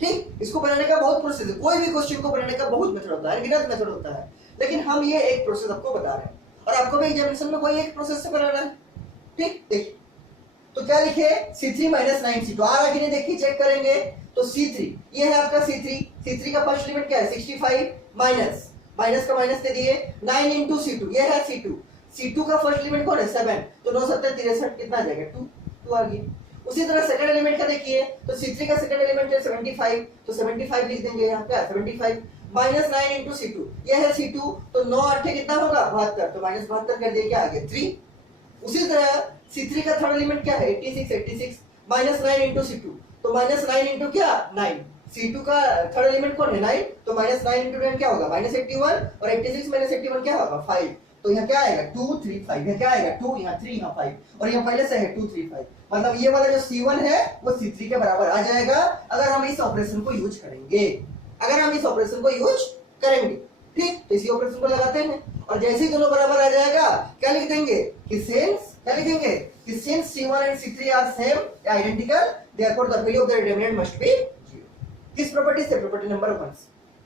ठीक। इसको बनाने का बहुत प्रोसेस है, कोई भी क्वेश्चन को बनाने का बहुत मेथड होता है, गिनत मेथड होता है, लेकिन हम ये एक प्रोसेस आपको बता रहे हैं और आपको भी एग्जामिनेशन में कोई एक प्रोसेस से बनाना है, ठीक। देखिए तो क्या लिखे C3 माइनस 9C2 आ रहा कि नहीं, देखिए चेक करेंगे तो C3 ये है आपका C3 का फर्स्ट एलिमेंट क्या है 65 माइनस, माइनस का माइनस दे दिए 9 इंटू C2, ये है C2 का फर्स्ट एलिमेंट कौन है 7, तो 9 7 63 कितना आ जाएगा 2 आ गया। उसी तरह सेकंड एलिमेंट का देखिए तो C3 का सेकंड एलिमेंट है 75, तो 75 लिख देंगे यहाँ क्या 75 माइनस 9 इंटू C2, ये है C2, तो 9 8 कितना होगा 72, तो माइनस 72 कर दिए क्या आ गया 3। उसी तरह C3 का थर्ड एलिमेंट क्या है 86 माइनस 9 इंटू C2, तो माइनस 9 इंटू क्या 9, C2 का थर्ड एलिमेंट कौन है 9, तो माइनस 9 इंटू 9 क्या होगा माइनस 81, और 86 माइनस 81 क्या होगा 5, तो यहाँ क्या आएगा 2 3 5, यहाँ क्या आएगा 2, यहाँ 3, यहाँ 5, और यहाँ पहले से है 2 3 5, मतलब ये वाला जो C1 है वो C3 के बराबर आ जाएगा अगर हम इस ऑपरेशन को यूज करेंगे, अगर हम इस ऑपरेशन को यूज करेंगे, ठीक। तो इसी ऑपरेशन को लगाते हैं और जैसे ही दोनों बराबर आ जाएगा क्या लिख देंगे कि सिंस, क्या लिखेंगे कि since C1 and C3 are same identical therefore the value of the determinant must be 0। किस प्रॉपर्टी से, प्रॉपर्टी नंबर 1,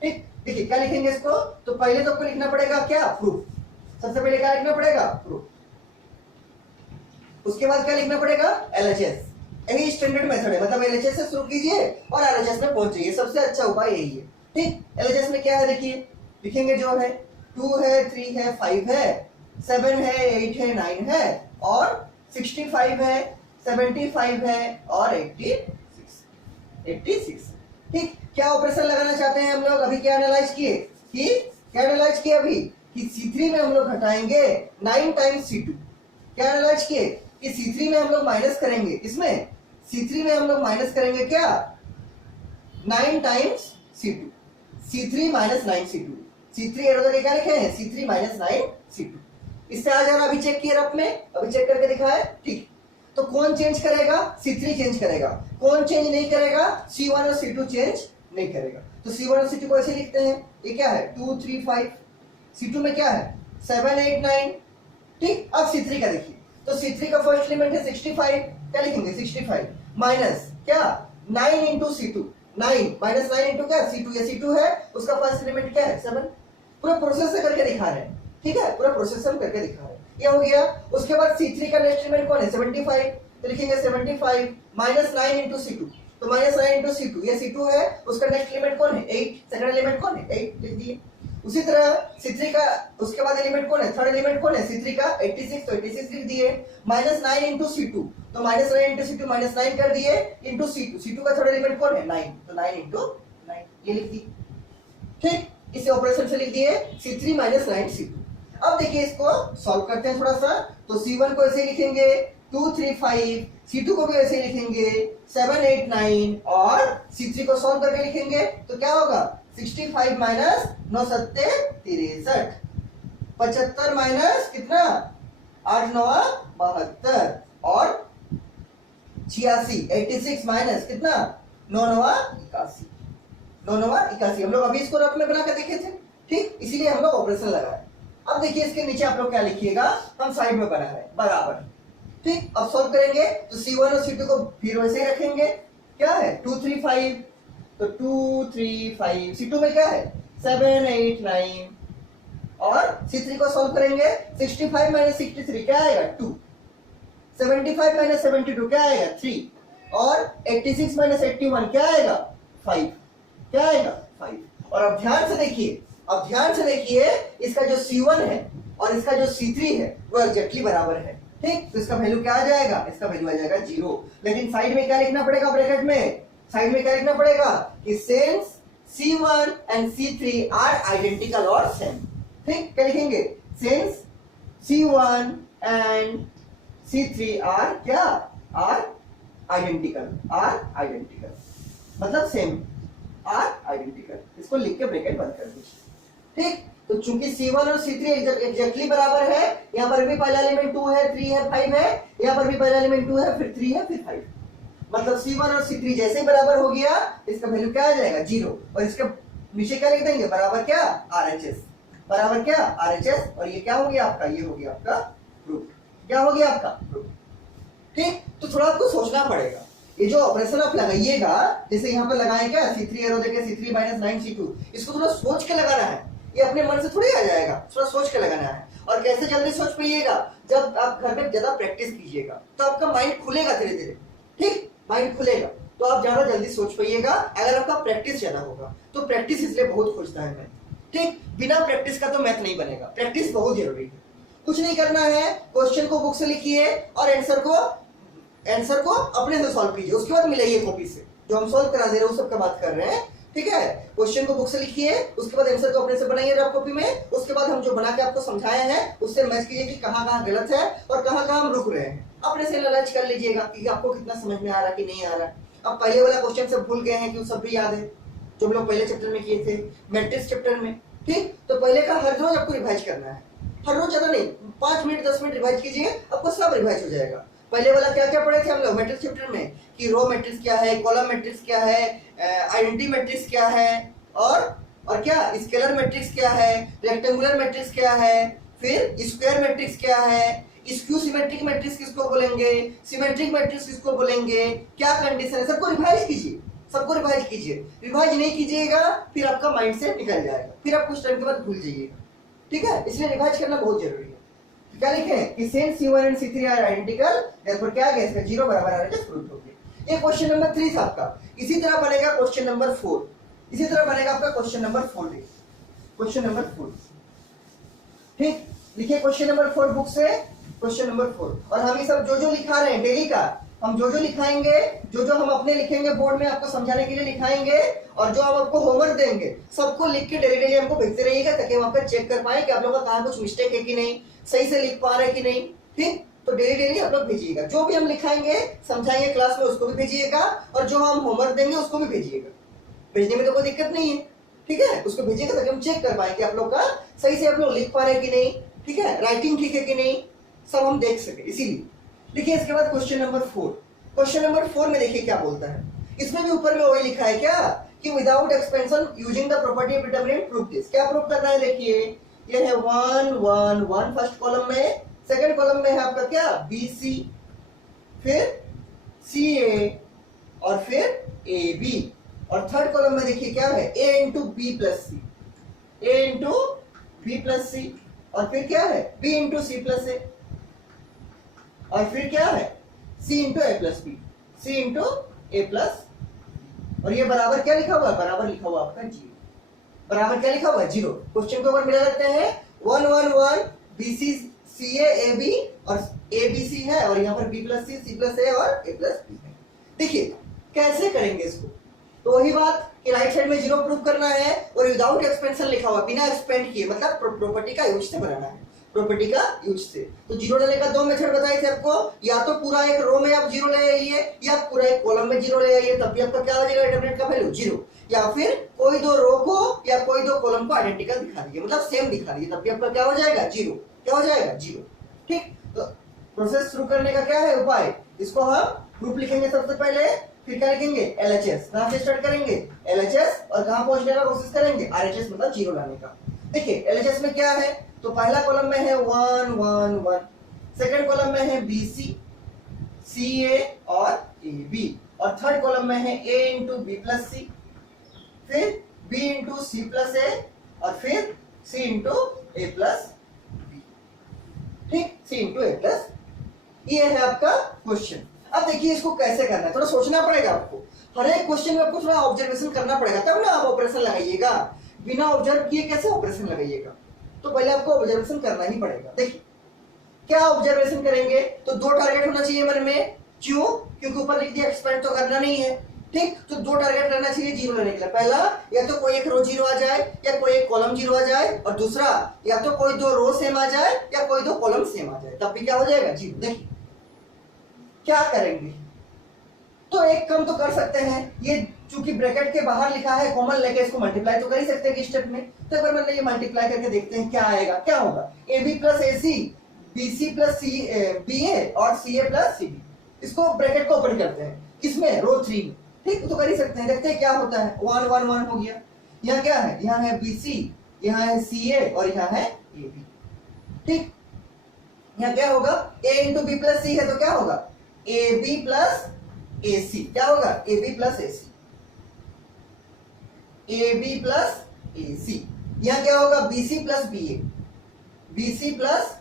ठीक। देखिए क्या लिखेंगे इसको, तो पहले तो आपको लिखना पड़ेगा क्या प्रूफ, सबसे पहले क्या लिखना पड़ेगा प्रूफ, उसके बाद क्या लिखना पड़ेगा LHS, यही स्टैंडर्ड मेथड है, मतलब LHS से शुरू कीजिए और LHS में पहुंच जाइए, सबसे अच्छा उपाय यही है, ठीक। LHS में क्या है देखिए लिखेंगे जो है 2 है 3 है 5 है 7 है 8 है 9 है और 65 है 75 है और 86, ठीक। क्या ऑपरेशन लगाना चाहते हैं हम लोग, अभी क्या एनालाइज किए कि क्या एनालाइज किए अभी कि C3 में हम लोग घटाएंगे 9 टाइम्स C2, क्या एनालाइज किए कि C3 में हम लोग माइनस करेंगे, इसमें C3 में हम लोग माइनस करेंगे क्या 9 times C2, C3 minus 9C2, C3 इधर क्या लिखे हैं C3 माइनस 9C2, इससे आ जा रहा, अभी चेक किए रफ में, अभी चेक करके दिखा है, ठीक। तो कौन चेंज करेगा C3 चेंज करेगा, कौन चेंज नहीं करेगा C1 और C2 चेंज नहीं करेगा, तो C1 और C2 को ऐसे लिखते हैं, ये क्या है 2 3 5, C2 में क्या है 7 8 9, ठीक। अब C3 का देखिए तो C3 का फर्स्ट एलिमेंट है 65, क्या लिखेंगे 65 माइनस क्या 9 इंटू C2, 9 माइनस 9 इंटू क्या C2, ये C2 है उसका फर्स्ट एलिमेंट क्या है 7, पूरा प्रोसेस से करके दिखा रहे हैं, ठीक है, पूरा प्रोसेस हम करके दिखा रहे हैं, ये हो गया। उसके बाद C3 का नेक्स्ट एलिमेंट कौन है 75, तो लिखेंगे 75 माइनस 9 इंटू C2, तो माइनस 9 इंटू C2, ये C2 है उसका नेक्स्ट एलिमेंट कौन है 8, सेकंड एलिमेंट कौन है 8 लिख दिए। उसी तरह C3 का उसके बाद एलिमेंट कौन है, थर्ड एलिमेंट कौन है C3 का 86, तो 86 लिख दिए माइनस 9 इंटू C2, तो माइनस 9 इंटू C2 माइनस 9 कर दिए इंटू C2 का थर्ड एलिमेंट कौन है 9, तो 9 इंटू 9 ये लिख दिए, ठीक। इसे ऑपरेशन से लिख दिए C3 माइनस 9C2। अब देखिए इसको सॉल्व करते हैं थोड़ा सा, तो C1 को ऐसे लिखेंगे 2 3 5, C2 को भी ऐसे लिखेंगे 7 8 9 और C3 को सॉल्व करके लिखेंगे तो क्या होगा 65 माइनस 9 7 63, 75 माइनस कितना 8 9 72 और 86, 86 माइनस कितना 9 9 81, 9 9 81, हम लोग अभी इसको रफ में बना के देखे थे, ठीक, इसीलिए हम लोग ऑपरेशन लगाए। अब देखिए इसके नीचे आप लोग क्या लिखिएगा, हम साइड में बना रहे हैं बराबर, ठीक। अब सॉल्व करेंगे तो C1 और C2 को फिर वैसे ही रखेंगे, क्या है 2 3 5, तो 2 3 5, C2 में क्या है 7 8 9 और C3 को सॉल्व करेंगे 65 माइनस 63 क्या आएगा 2, 75 माइनस 72 क्या आएगा 3 और 86 माइनस 81 क्या आएगा 5, क्या आएगा 5। और अब ध्यान से देखिए, अब ध्यान से देखिए इसका जो C1 है और इसका जो C3 है वो एग्जैक्टली बराबर है, ठीक। तो इसका वैल्यू क्या आ जाएगा, इसका वैल्यू आ जाएगा 0, लेकिन साइड में क्या लिखना पड़ेगा ब्रैकेट में, साइड में क्या लिखना पड़ेगा कि since C1 and C3 are identical और सेम, ठीक। क्या लिखेंगे since C1 and C3 are क्या आर आइडेंटिकल, मतलब सेम आर आइडेंटिकल, इसको लिख के ब्रैकेट बंद कर दीजिए, ठीक। तो चूंकि C1 और C3 एग्जैक्टली बराबर है, यहाँ पर भी पहला एलिमेंट 2 है, 3 है, 5 है, यहाँ पर भी पहला एलिमेंट 2 है, फिर 3 है, फिर 5। मतलब C1 और C3 जैसे ही बराबर हो गया, इसका वैल्यू क्या आ जाएगा 0, और इसके नीचे क्या लिख देंगे बराबर क्या RHS, बराबर क्या RHS, और ये क्या हो गया आपका, ये हो गया आपका प्रूफ। क्या हो गया आपका प्रूफ। ठीक, तो थोड़ा आपको सोचना पड़ेगा। ये जो ऑपरेशन आप लगाइएगा, जैसे यहाँ पे लगाए क्या C3 एरो देके C3 - 9C2, इसको थोड़ा सोच के लगाना है, ये अपने मन से थोड़ी आ जाएगा, थोड़ा सोच के लगाना है। और कैसे जल्दी सोच पाइएगा, जब आप घर में ज्यादा प्रैक्टिस कीजिएगा तो आपका माइंड खुलेगा धीरे धीरे। ठीक, माइंड खुलेगा तो आप ज्यादा जल्दी सोच पाइएगा, अगर आपका प्रैक्टिस ज्यादा होगा। तो प्रैक्टिस इसलिए बहुत खोजता है मैथ। ठीक, बिना प्रैक्टिस का तो मैथ नहीं बनेगा, प्रैक्टिस बहुत जरूरी है। कुछ नहीं करना है, क्वेश्चन को बुक से लिखिए और आंसर को अपने से सॉल्व कीजिए, उसके बाद मिलाइए कॉपी से। जो हम सॉल्व करा दे रहे हैं उस सब का बात कर रहे हैं। ठीक है, क्वेश्चन को बुक से लिखिए, उसके बाद आंसर को अपने से बनाइए रफ कॉपी में, उसके बाद हम जो बना के आपको समझाया है उससे मैच कीजिए कि कहाँ कहाँ गलत है और कहाँ कहाँ हम रुक रहे हैं। अपने से एनालाइज कर लीजिएगा कि आपको कितना समझ में आ रहा है कि नहीं आ रहा है। अब पहले वाला क्वेश्चन सब भूल गए हैं कि वो सब भी याद है जो हम लोग पहले चैप्टर में किए थे, मैट्रिक्स चैप्टर में। ठीक, तो पहले का हर रोज आपको रिवाइज करना है, हर रोज ज्यादा नहीं, 5 मिनट 10 मिनट रिवाइज कीजिए, आपको सब रिवाइज हो जाएगा। पहले वाला क्या क्या पढ़े थे हम लोग मैट्रिक्स चैप्टर में, कि रो मैट्रिक्स क्या है, कॉलम मैट्रिक्स क्या है, आइडेंटिटी मैट्रिक्स क्या है, और क्या स्केलर मैट्रिक्स क्या है, रेक्टेंगुलर मैट्रिक्स क्या है, फिर स्क्वायर मैट्रिक्स क्या है, स्क्यू सिमेट्रिक मैट्रिक्स किसको बोलेंगे, सिमेट्रिक मैट्रिक्स किसको बोलेंगे, क्या कंडीशन है, सबको रिवाइज कीजिए, सबको रिवाइज कीजिए। रिवाइज नहीं कीजिएगा फिर आपका माइंड से निकल जाएगा, फिर आप कुछ टाइम के बाद भूल जाइएगा। ठीक है, इसलिए रिवाइज करना बहुत जरूरी है। क्या लिखे कि since C1 and C3 are identical, therefore क्या आ गया इसका 0 बराबर RHS प्रूफ हो गया। ये क्वेश्चन नंबर 3 था आपका। इसी तरह बनेगा क्वेश्चन नंबर 4, इसी तरह बनेगा आपका क्वेश्चन नंबर 4। क्वेश्चन नंबर 4, ठीक, लिखिए क्वेश्चन नंबर 4 बुक से, क्वेश्चन नंबर 4। और हम ये सब जो जो लिखा रहे हैं डेली का, हम जो जो लिखाएंगे, जो जो हम अपने लिखेंगे बोर्ड में आपको समझाने के लिए लिखाएंगे, और जो हम आपको होमवर्क देंगे सबको लिख के डेली डेली हमको भेजते रहिएगा, ताकि हम आपका चेक कर पाए कि आप लोगों का कहाँ कुछ मिस्टेक है कि नहीं, सही से लिख पा रहे हैं कि नहीं। ठीक, तो डेली डेली आप लोग भेजिएगा, जो भी हम लिखाएंगे समझाएंगे क्लास में उसको भी भेजिएगा, और जो हम होमवर्क देंगे उसको भी भेजिएगा। भेजने में तो कोई दिक्कत नहीं है। ठीक है, उसको भेजिएगा ताकि हम चेक कर पाए कि आप लोग का सही से आप लोग लिख पा रहे हैं कि नहीं। ठीक है, राइटिंग ठीक है कि नहीं, सब हम देख सके, इसीलिए देखिए। इसके बाद क्वेश्चन नंबर 4, क्वेश्चन नंबर 4 में देखिए क्या बोलता है। इसमें भी ऊपर में वही लिखा है क्या कि without expansion using the property of determinant proof this. क्या प्रूफ करना है, देखिए ये है 1 1 1 फर्स्ट कॉलम में, सेकंड कॉलम में है आपका क्या BC, फिर CA, और फिर AB, और थर्ड कॉलम में देखिए क्या है A into B plus C, A into B plus C, और फिर क्या है B into C plus A, और फिर क्या है C into A plus B, C into A plus, और ये बराबर क्या लिखा हुआ है, बराबर लिखा हुआ आपका 0, बराबर क्या लिखा हुआ है 0। क्वेश्चन को ऊपर मिला लेते हैं 1 1 1 BC CA AB, और ABC है, और यहाँ पर B plus C, C plus A और A plus B है। देखिए कैसे करेंगे इसको, तो वही बात कि राइट साइड में 0 प्रूफ करना है, और विदाउट एक्सपेंशन लिखा हुआ, बिना एक्सपेंड किए, मतलब प्रॉपर्टी का यूज से बनाना है, प्रॉपर्टी का यूज से। तो 0 डालने का 2 मेथड बताए थे आपको, या तो पूरा एक रो में आप 0 ले आइए, या पूरा एक कॉलम में 0 ले आइए, तब भी आपका क्या हो जाएगा डिटरमिनेंट का वैल्यू 0, या फिर कोई दो रो को या कोई दो कॉलम को आइडेंटिकल दिखा दीजिए, मतलब सेम दिखा दीजिए, तब भी आपका क्या हो जाएगा 0, क्या हो जाएगा 0। ठीक, तो प्रोसेस शुरू करने का क्या है उपाय, इसको हम प्रूफ लिखेंगे सबसे पहले, फिर क्या लिखेंगे LHS, कहां से स्टार्ट करेंगे LHS, और कहां पहुंचने का कोशिश करेंगे RHS, मतलब 0 लाने का। देखिए LHS में क्या है, तो पहला कॉलम में है 1 1 1, सेकंड कॉलम में है BC CA और AB, और थर्ड कॉलम में है A into B plus C, फिर B into C plus A, और फिर C into A plus B। ठीक, C into A plus, ये है आपका क्वेश्चन। अब देखिए इसको कैसे करना है, थोड़ा सोचना पड़ेगा आपको, हर एक क्वेश्चन में आपको थोड़ा ऑब्जर्वेशन करना पड़ेगा, तब ना आप ऑपरेशन लगाइएगा। बिना ऑब्जर्व किए कैसे ऑपरेशन लगाइएगा, तो पहले आपको ऑब्जर्वेशन करना ही पड़ेगा। देखिए क्या ऑब्जर्वेशन करेंगे, तो 2 टारगेट होना चाहिए मन में, क्यों, क्योंकि ऊपर लिख दिया एक्सपेंड तो करना नहीं है। ठीक, तो 2 टारगेट रहना चाहिए 0 लेने के लिए, पहला या तो कोई एक रो 0 आ जाए, या कोई एक कॉलम 0 आ जाए, और दूसरा या तो कोई 2 रो सेम आ जाए, या कोई 2 कॉलम सेम आ जाए, तब भी क्या हो जाएगा 0। देखिए क्या करेंगे, तो एक काम तो कर सकते हैं, ये चूंकि ब्रैकेट के बाहर लिखा है कॉमन लेके इसको मल्टीप्लाई तो कर ही सकते हैं कि स्टेप में, तो एक बार मतलब ये मल्टीप्लाई करके देखते हैं क्या आएगा। क्या होगा, A B plus A C, B C plus C B A और C A plus C B. इसको ब्रैकेट को ओपन करते हैं किसमें, रो 3 में। ठीक, तो कर ही सकते हैं, देखते हैं क्या होता है। 1 1 1 हो गया। यहाँ क्या है, यहाँ है बी सी, यहाँ है सी ए और यहाँ है ए बी। ठीक, यहाँ क्या होगा, a इंटू बी प्लस सी है तो क्या होगा, A B plus A C. क्या होगा, A B plus A C, A B plus A C. यहाँ क्या होगा, B C plus B A, B C plus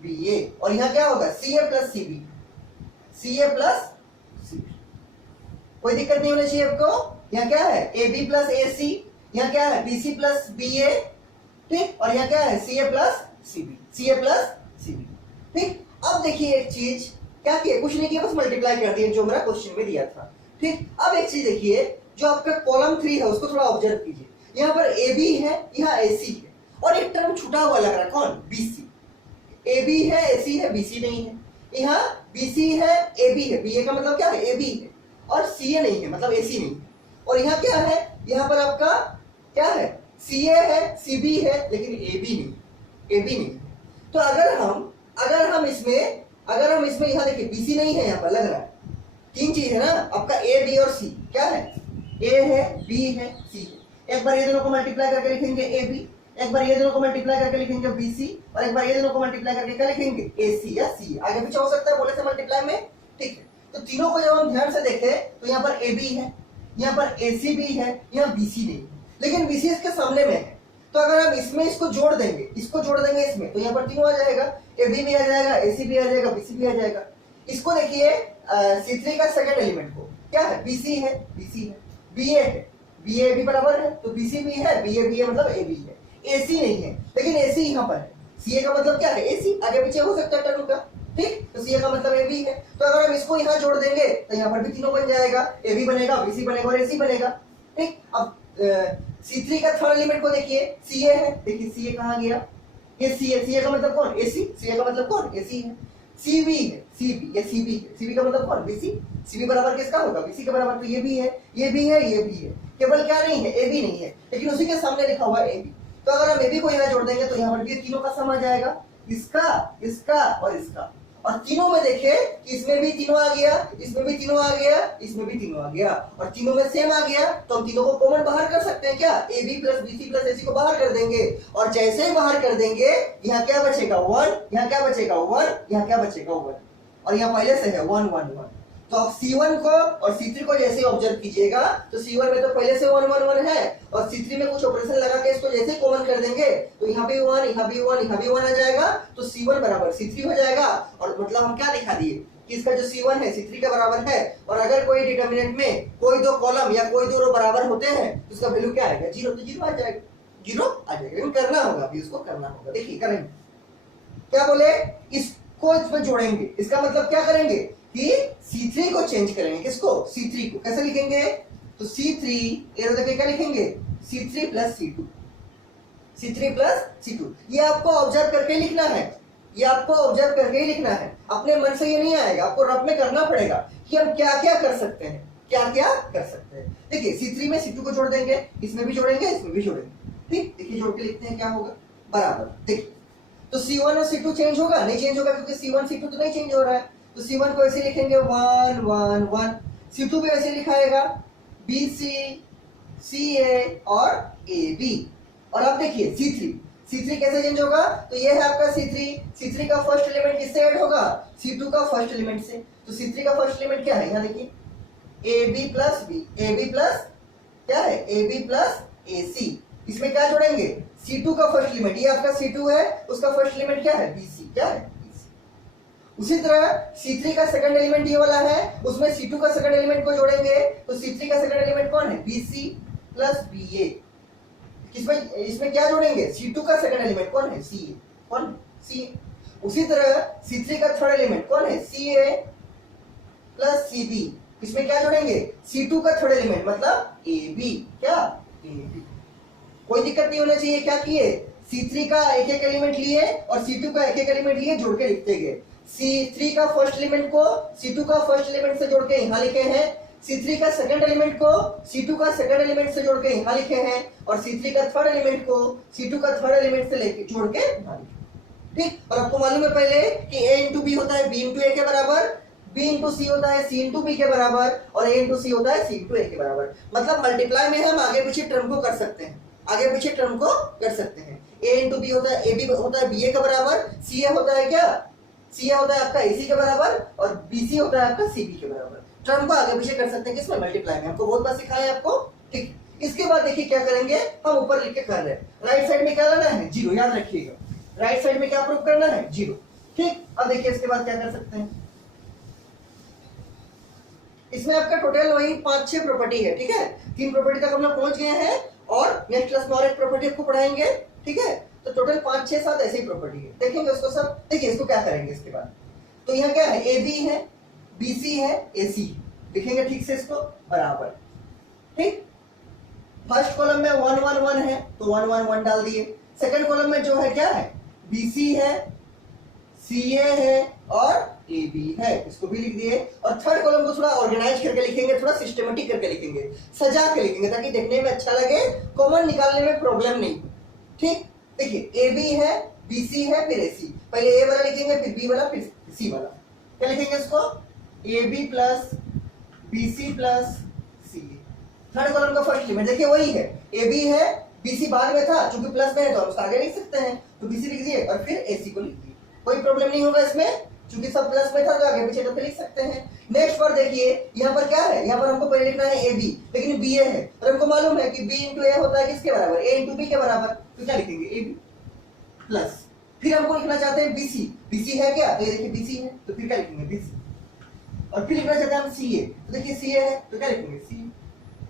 B A. और यहाँ क्या होगा, C A plus C B, C A plus C B. कोई दिक्कत नहीं होनी चाहिए आपको। यहाँ क्या है, ए बी प्लस ए सी, यहाँ क्या है, बी सी प्लस बी ए। ठीक, और यहाँ क्या है, सी A plus C B, C A plus C B. ठीक, अब देखिए एक चीज, क्या किया, कुछ नहीं किया, बस मल्टीप्लाई कर दिया जो मेरा क्वेश्चन में दिया था। ठीक, अब एक चीज देखिए, जो आपका कॉलम 3 है उसको थोड़ा ऑब्जर्व कीजिए। यहाँ पर ए बी है, यहाँ ए सी है, और एक टर्म छूटा हुआ लग रहा है, कौन, बी सी। ए बी है, ए सी है, बी सी नहीं है। यहाँ बी सी है, ए बी है, बी ए का मतलब क्या है, ए बी है, और सी ए नहीं है, मतलब ए सी नहीं है। और यहाँ क्या है, यहाँ पर आपका क्या है, सी ए है, सी बी है, लेकिन ए बी नहीं, ए बी नहीं है। तो अगर हम इसमें यहाँ देखिए बी सी नहीं है, यहाँ पर लग रहा है, 3 चीज है ना आपका, ए बी और सी। क्या है, ए है, बी है, सी है। एक बार ये दोनों को मल्टीप्लाई करके लिखेंगे ए बी, एक बार ये दोनों को मल्टीप्लाई करके लिखेंगे बी सी, और एक बार ये दोनों को मल्टीप्लाई करके क्या लिखेंगे, ए सी या सी। आगे पीछे हो सकता है बोले से मल्टीप्लाई में। ठीक है, तो तीनों को जब हम ध्यान से देखें तो यहाँ पर ए बी है, यहाँ पर ए सी भी है, यहाँ बी सी नहीं, लेकिन बी सी इसके सामने में है। तो अगर हम इसमें इसको जोड़ देंगे इसमें, तो यहाँ पर तीनों आ जाएगा, ए बी भी आ जाएगा, ए सी भी आ जाएगा, बी सी भी आ जाएगा। इसको देखिए C3 का सेकंड एलिमेंट को, क्या है, बी सी है, बी ए है, बी ए भी बराबर है, तो बी सी भी है, बी ए मतलब ए बी है। ए सी नहीं है, लेकिन ए सी यहाँ पर है। सी ए का मतलब क्या है, ए सी, आगे पीछे हो सकता है टर्म का। ठीक, तो सी ए का मतलब ए बी है। तो अगर हम इसको यहाँ जोड़ देंगे तो यहाँ पर भी तीनों बन जाएगा, ए बी बनेगा, बी सी बनेगा और ए सी बनेगा। ठीक, अब C3 का थर्ड एलिमेंट को देखिए, सी ए है, देखिए सी ए कहाँ गया, ये सी ए का मतलब कौन, ए सी, सी ए का मतलब कौन, ए सी है। सी बी है, सी बी, ये सी बी है, सी बी का मतलब कौन, बी सी। सी बी बराबर किसका होगा, बी सी के बराबर। तो ये भी है, ये भी है, ये भी है, केवल क्या नहीं है, ए बी नहीं है, लेकिन उसी के सामने लिखा हुआ है ए बी। तो अगर हम ए बी को यहाँ जोड़ देंगे तो यहाँ पर भी तीनों का सम आ जाएगा, इसका और इसका। और तीनों में देखे कि इसमें भी तीनों आ गया, इसमें भी तीनों आ गया, इसमें भी तीनों आ गया, और तीनों में सेम आ गया, तो हम तीनों को कॉमन बाहर कर सकते हैं। क्या, A B plus B C plus A C को बाहर कर देंगे, और जैसे ही बाहर कर देंगे यहाँ क्या बचेगा, 1, यहाँ क्या बचेगा, 1, यहाँ क्या बचेगा, 1, और यहाँ पहले से है 1 1 1। तो आप C1 को और C3 को जैसे ऑब्जर्व कीजिएगा तो C1 में तो पहले से 1 1 1 है, और C3 में कुछ ऑपरेशन लगा के इसको जैसे ही कॉमन कर देंगे तो यहाँ भी 1, यहाँ भी 1, यहाँ भी 1 आ जाएगा, तो C1 बराबर C3 हो जाएगा। और मतलब हम क्या दिखा दिए कि इसका जो C1 है C3 के बराबर है, और अगर कोई डिटर्मिनेंट में कोई दो कॉलम या कोई दो रो बराबर होते हैं तो उसका वैल्यू क्या आएगा, 0, तो 0 आ जाएगा, 0 आ जाएगा। लेकिन करना होगा, अभी उसको करना होगा। देखिए करेंगे क्या, बोले इसको इसमें जोड़ेंगे, इसका मतलब क्या करेंगे कि C3 को चेंज करेंगे, किसको, C3 को। कैसे लिखेंगे, तो C3 एरो देके क्या लिखेंगे, C3 plus C2, C3 plus C2। ये आपको ऑब्जर्व करके लिखना है, ये आपको ऑब्जर्व करके ही लिखना है, अपने मन से ये नहीं आएगा, आपको रफ में करना पड़ेगा कि हम क्या क्या कर सकते हैं, क्या क्या कर सकते हैं। देखिए C3 में C2 को जोड़ देंगे, इसमें भी जोड़ेंगे, इसमें भी जोड़ेंगे। ठीक, देखिए जोड़ के लिखते हैं क्या होगा, बराबर। देखिए तो C1 और C2 चेंज होगा, नहीं चेंज होगा क्योंकि C1 C2 तो नहीं चेंज हो रहा है। तो C1 को ऐसे लिखेंगे 1 1 1, C2 भी ऐसे लिखाएगा BC CA और AB। और अब देखिए C3 कैसे चेंज होगा, तो ये है आपका C3 का फर्स्ट एलिमेंट किससे ऐड होगा, C2 का फर्स्ट एलिमेंट से। तो C3 का फर्स्ट एलिमेंट क्या है, यहाँ देखिए AB plus B, AB plus क्या है, AB प्लस AC। इसमें क्या जोड़ेंगे, C2 का फर्स्ट एलिमेंट, ये आपका C2 है, उसका फर्स्ट एलिमेंट क्या है, BC, क्या है, BC। उसी तरह C3 का सेकंड एलिमेंट ये वाला है, उसमें C2 का सेकंड एलिमेंट को जोड़ेंगे, तो C3 का सेकंड एलिमेंट कौन है, BC प्लस BA। इसमें क्या जोड़ेंगे, C2 का सेकंड एलिमेंट कौन है, CA, कौन है, CA। उसी तरह C3 का थर्ड एलिमेंट कौन है, CA प्लस CB। इसमें क्या जोड़ेंगे, C2 का थर्ड एलिमेंट मतलब AB, क्या, AB। कोई दिक्कत नहीं होना चाहिए। क्या किए, C3 का एक एक एलिमेंट लिए और C2 का एक एक एलिमेंट लिए, जोड़ के लिखते गए। C3 का फर्स्ट एलिमेंट को C2 का फर्स्ट एलिमेंट से जोड़ के यहाँ लिखे हैं, C3 का सेकंड एलिमेंट को C2 का सेकंड एलिमेंट से जोड़ के यहाँ लिखे हैं और C3 का थर्ड एलिमेंट को C2 का थर्ड एलिमेंट से लेके जोड़ के यहाँ लिखे। ठीक, और आपको मालूम है पहले कि A इंटू बी होता है B इंटू ए के बराबर, B इंटू सी होता है C इंटू बी के बराबर और A इंटू सी होता है C इंटू ए के बराबर। मतलब मल्टीप्लाई में हम आगे पीछे टर्म को कर सकते हैं, आगे पीछे टर्म को कर सकते हैं। A इंटू बी होता है, ए बी होता है बी ए के बराबर, सी ए होता है क्या, सी ए होता है आपका AC के बराबर और BC होता है आपका CB के बराबर। टर्म को आगे पीछे कर सकते हैं किसमें, मल्टीप्लाई में। हमको बहुत बार सिखाया है आपको। ठीक, इसके बाद देखिए क्या करेंगे, हम ऊपर लिख के कर रहे हैं। राइट साइड में क्या लाना है, 0, याद रखिएगा। राइट साइड में क्या प्रूव करना है, 0। ठीक, अब देखिए इसके बाद क्या कर सकते हैं। इसमें आपका टोटल वही 5-6 प्रॉपर्टी है। ठीक है, 3 प्रॉपर्टी तक हम लोग पहुंच गए हैं और नेक्स्ट क्लास में और एक प्रॉपर्टी आपको पढ़ाएंगे। ठीक है, तो टोटल 5-6-7 ऐसी प्रॉपर्टी है, देखेंगे उसको सब। देखिए इसको क्या करेंगे इसके बाद, तो यहाँ क्या है, AB है, BC है, AC, लिखेंगे ठीक से इसको बराबर। ठीक, फर्स्ट कॉलम में 1 1 1 है तो 1 1 1 डाल दिए। सेकंड कॉलम में जो है क्या है, BC है, CA है और AB है, इसको भी लिख दिए। और थर्ड कॉलम को थोड़ा ऑर्गेनाइज करके लिखेंगे, थोड़ा सिस्टमेटिक करके लिखेंगे, सजा के लिखेंगे ताकि देखने में अच्छा लगे, कॉमन निकालने में प्रॉब्लम नहीं। ठीक, देखिए AB है, BC है, फिर AC। पहले A वाला लिखेंगे, फिर B वाला, फिर C वाला। क्या लिखेंगे इसको, AB plus BC plus CA। Third column का फर्स्ट एलिमेंट देखिए वही है, AB है, BC बाद में था, चूंकि प्लस में है तो हम उसका आगे लिख सकते हैं, तो BC लिख दिए और फिर AC को लिख दिए। कोई प्रॉब्लम नहीं होगा इसमें, चूंकि सब प्लस में था तो आगे पीछे करके लिख सकते हैं। नेक्स्ट पर देखिए, यहाँ पर क्या है, यहाँ पर हमको पहले लिखना है AB, लेकिन BA है और हमको मालूम है कि B इंटू ए होता है किसके बराबर, A इंटू बी के बराबर, तो क्या लिखेंगे, AB प्लस, फिर हमको लिखना चाहते हैं BC, BC है क्या, तो ये देखिए BC है, तो फिर क्या लिखेंगे BC, और फिर लिखना चाहते हैं हम CA, तो देखिए CA है, तो क्या लिखेंगे CA।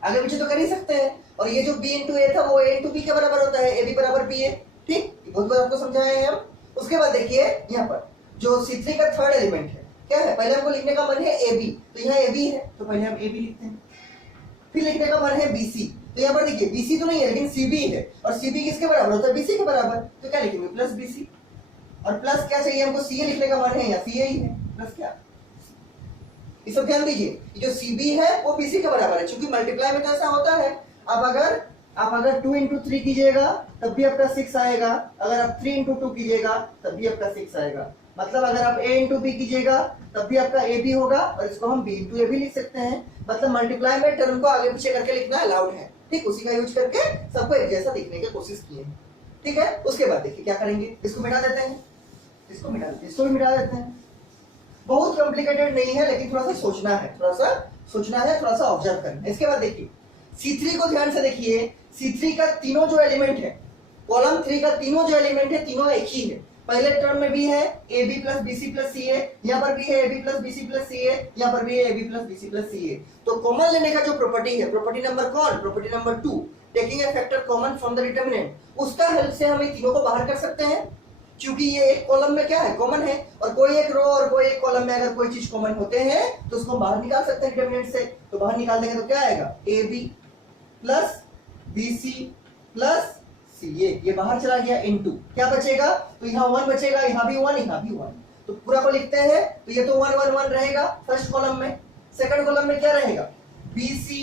आगे पीछे तो कर ही सकते हैं। और ये जो B इंटू ए था वो A इंटू बी के बराबर होता है, AB बराबर BA। ठीक, बहुत बार आपको समझाए हैं हम। उसके बाद देखिए यहाँ पर जो C3 का थर्ड एलिमेंट है क्या है, पहले हमको लिखने का मन है AB, तो यहाँ AB है तो पहले हम AB लिखते हैं। फिर लिखने का मन है BC, तो यहाँ पर देखिए BC तो नहीं है लेकिन CB है, और CB किसके बराबर होता है, BC के बराबर, तो क्या लिखेंगे प्लस BC। और प्लस क्या चाहिए हमको, CA लिखने का मन है या CA ही है, प्लस क्या, इसको ध्यान दीजिए, जो CB है वो BC के बराबर है, क्योंकि मल्टीप्लाई में तो ऐसा होता है। अब अगर 2 इंटू 3 कीजिएगा तब भी आपका 6 आएगा, अगर आप 3 इंटू 2 कीजिएगा तब भी आपका 6 आएगा। मतलब अगर आप A इंटू बी कीजिएगा तब भी आपका AB होगा, और इसको हम B इंटू ए भी लिख सकते हैं। मतलब मल्टीप्लाई में टर्म को आगे पीछे करके लिखना अलाउड है। ठीक, उसी का यूज करके सबको एक जैसा लिखने की कोशिश की है। ठीक है, उसके बाद देखिए क्या करेंगे, इसको मिटा देते हैं, इसको मिटा देते हैं, इसको भी मिटा देते हैं। बहुत कॉम्प्लिकेटेड नहीं है, लेकिन थोड़ा सा सोचना है, थोड़ा सा ऑब्जर्व करना है। इसके बाद देखिए C3 को ध्यान से देखिए, C3 का तीनों जो एलिमेंट है, कॉलम 3 का तीनों जो एलिमेंट है, तीनों एक ही है। पहले टर्म में भी है AB plus BC plus CA, यहाँ पर भी है AB plus BC plus CA, यहाँ पर भी है AB plus BC plus CA। तो कॉमन लेने का जो प्रॉपर्टी है, प्रॉपर्टी नंबर कौन, property number 2, taking a factor common from the determinant, उसका हेल्प से हम इन तीनों को बाहर कर सकते हैं। क्योंकि ये एक कॉलम में क्या है, कॉमन है, और कोई एक रो और कोई एक कॉलम में अगर कोई चीज कॉमन होते हैं तो उसको हम बाहर निकाल सकते हैं डिटरमिनेंट से। तो बाहर निकाल देंगे तो क्या आएगा, AB plus BC plus CA, ये बाहर चला गया, इनटू क्या बचेगा, तो यहाँ 1 बचेगा, यहाँ भी 1, यहाँ भी 1, तो पूरा को लिखते हैं। तो ये तो 1 1 1 रहेगा फर्स्ट कॉलम में। सेकंड कॉलम में क्या रहेगा, BC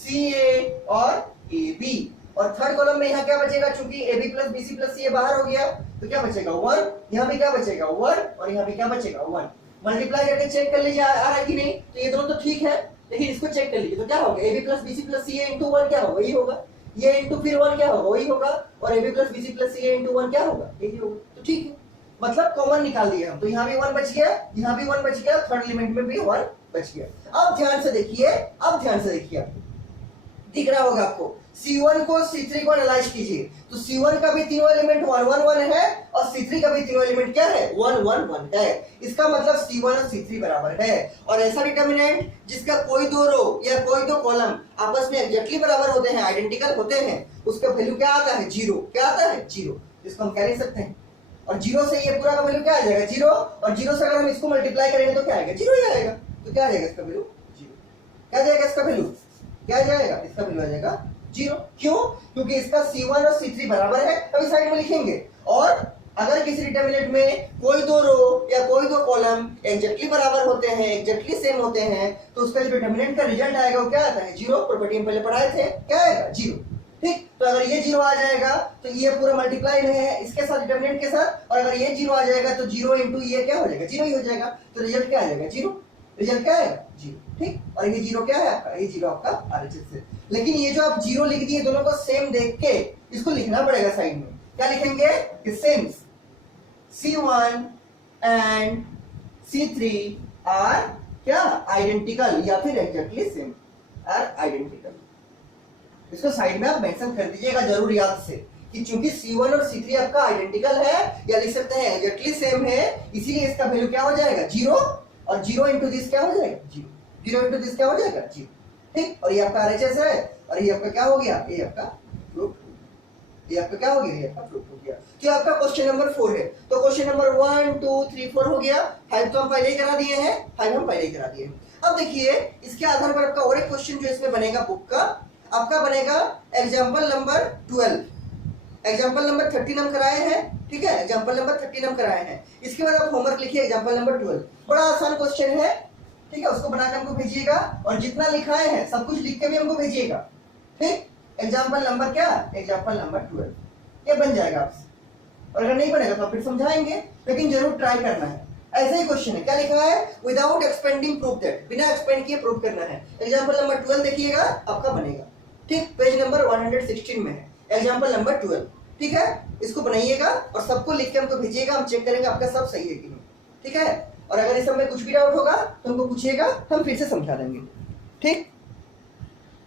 CA और AB, और थर्ड कॉलम में यहाँ क्या बचेगा, चूंकि AB plus BC plus CA बाहर हो गया तो क्या बचेगा 1, यहाँ भी क्या बचेगा 1, और यहाँ भी क्या बचेगा 1। मल्टीप्लाई करके चेक कर लीजिए आ रहा है कि नहीं, तो ये दोनों तो ठीक है, लेकिन इसको चेक कर लीजिए तो क्या होगा, AB plus BC plus CA into 1 क्या होगा, यही होगा, ये इंटू फिर 1 क्या होगा, वही होगा, और AB plus BC plus CA into 1 क्या होगा, यही होगा। तो ठीक है, मतलब कॉमन निकाल दिए हम, तो यहाँ भी 1 बच गया, यहाँ भी 1 बच गया, थर्ड एलिमेंट में भी 1 बच गया। अब ध्यान से देखिए, आपको दिख रहा होगा आपको, C1 को C3 को एनालाइज कीजिए, तो C1 का भी तीनों एलिमेंट 1 1 1 है और C3 का भी तीनों एलिमेंट क्या है, 1 1 1 है। इसका मतलब C1 और C3 बराबर है, और ऐसा डिटरमिनेंट जिसका कोई दो रो या कोई दो कॉलम आपस में एग्जैक्टली बराबर होते हैं, आइडेंटिकल होते हैं, उसका वैल्यू क्या आता है, 0। क्या आता है, 0, जिसको हम कह नहीं सकते हैं। और 0 से ये पूरा का वैल्यू क्या आ जाएगा, 0, और 0 से अगर हम इसको मल्टीप्लाई करेंगे तो क्या आएगा, 0 ही आएगा। तो क्या आ जाएगा इसका वैल्यू, 0। क्या जाएगा इसका वैल्यू, क्या जाएगा, इसका वैल्यू आ जाएगा 0। क्यों, क्योंकि इसका C1 और C3 बराबर है, अभी साइड में लिखेंगे, और अगर किसी डिटर्मिनेंट में कोई दो रो या कोई दो कॉलम एग्जैक्टली बराबर होते हैं, एग्जैक्टली सेम होते हैं, तो उसका जो डिटर्मिनेंट का रिजल्ट आएगा वो क्या आता है? जीरो। प्रॉपर्टी हम पहले पढ़ाए थे, क्या आएगा? जीरो। ठीक, तो अगर ये जीरो आ जाएगा तो ये पूरा मल्टीप्लाई है इसके साथ, डिटर्मिनेंट के साथ, और अगर ये जीरो आ जाएगा तो जीरो इंटू ये क्या हो जाएगा? जीरो ही हो जाएगा। तो रिजल्ट क्या आ जाएगा? जीरो। रिजल्ट क्या आएगा? जीरो। ठीक, और ये जीरो क्या है आपका? ये जीरो आपका RHS है। लेकिन ये जो आप जीरो लिख दिए, दोनों को सेम देख के इसको लिखना पड़ेगा साइड में। क्या लिखेंगे? कि same C1 and C3 are क्या? आइडेंटिकल या फिर एग्जैक्टली सेम, आर आइडेंटिकल। इसको साइड में आप मेंशन कर दीजिएगा जरूर याद से, कि चूंकि C1 और C3 आपका आइडेंटिकल है या लिख सकते हैं एग्जैक्टली सेम है, इसीलिए इसका वैल्यू क्या हो जाएगा? जीरो। और जीरो इंटू दिस क्या हो जाएगा? जीरो। जीरो इंटू दिस क्या हो जाएगा? जीरो। ठीक, और ये आपका RHS है, और ये आपका क्या हो गया? ये आपका प्रूफ। ये आपका क्या हो गया? ये आपका प्रूफ हो गया। तो आपका क्वेश्चन नंबर 4 है। तो क्वेश्चन नंबर 1 2 3 4 हो गया। 5 तो हम पहले ही करा दिए हैं, 5 हम पहले ही करा दिए हैं। अब देखिए इसके आधार पर आपका और एक क्वेश्चन जो इसमें बनेगा बुक का, आपका बनेगा एग्जाम्पल नंबर 12। एग्जाम्पल नंबर 13 हम कराए हैं, ठीक है, एग्जाम्पल नंबर 13 हम कराए हैं। इसके बाद आप होमवर्क लिखिए एग्जाम्पल नंबर 12। बड़ा आसान क्वेश्चन है, ठीक है, उसको बनाकर हमको भेजिएगा, और जितना लिखाए हैं सब कुछ लिख के भी हमको भेजिएगा। ठीक, एग्जाम्पल नंबर क्या? Example number 12। ये बन जाएगा आपसे, और अगर नहीं बनेगा तो आप फिर समझाएंगे, लेकिन जरूर ट्राई करना है। ऐसा ही क्वेश्चन है, क्या लिखा है? विदाउट एक्सपेंडिंग प्रूफ दैट, बिना एक्सपेंड किए प्रूफ करना है। एग्जाम्पल नंबर 12 देखिएगा, आपका बनेगा। ठीक, पेज नंबर 116 में है एग्जाम्पल नंबर 12। ठीक है, इसको बनाइएगा और सबको लिख के हमको भेजिएगा, हम चेक करेंगे आपका सब सही है कि नहीं। ठीक है, और अगर इस सब में कुछ भी डाउट होगा तो हमको पूछिएगा, हम फिर से समझा देंगे। ठीक।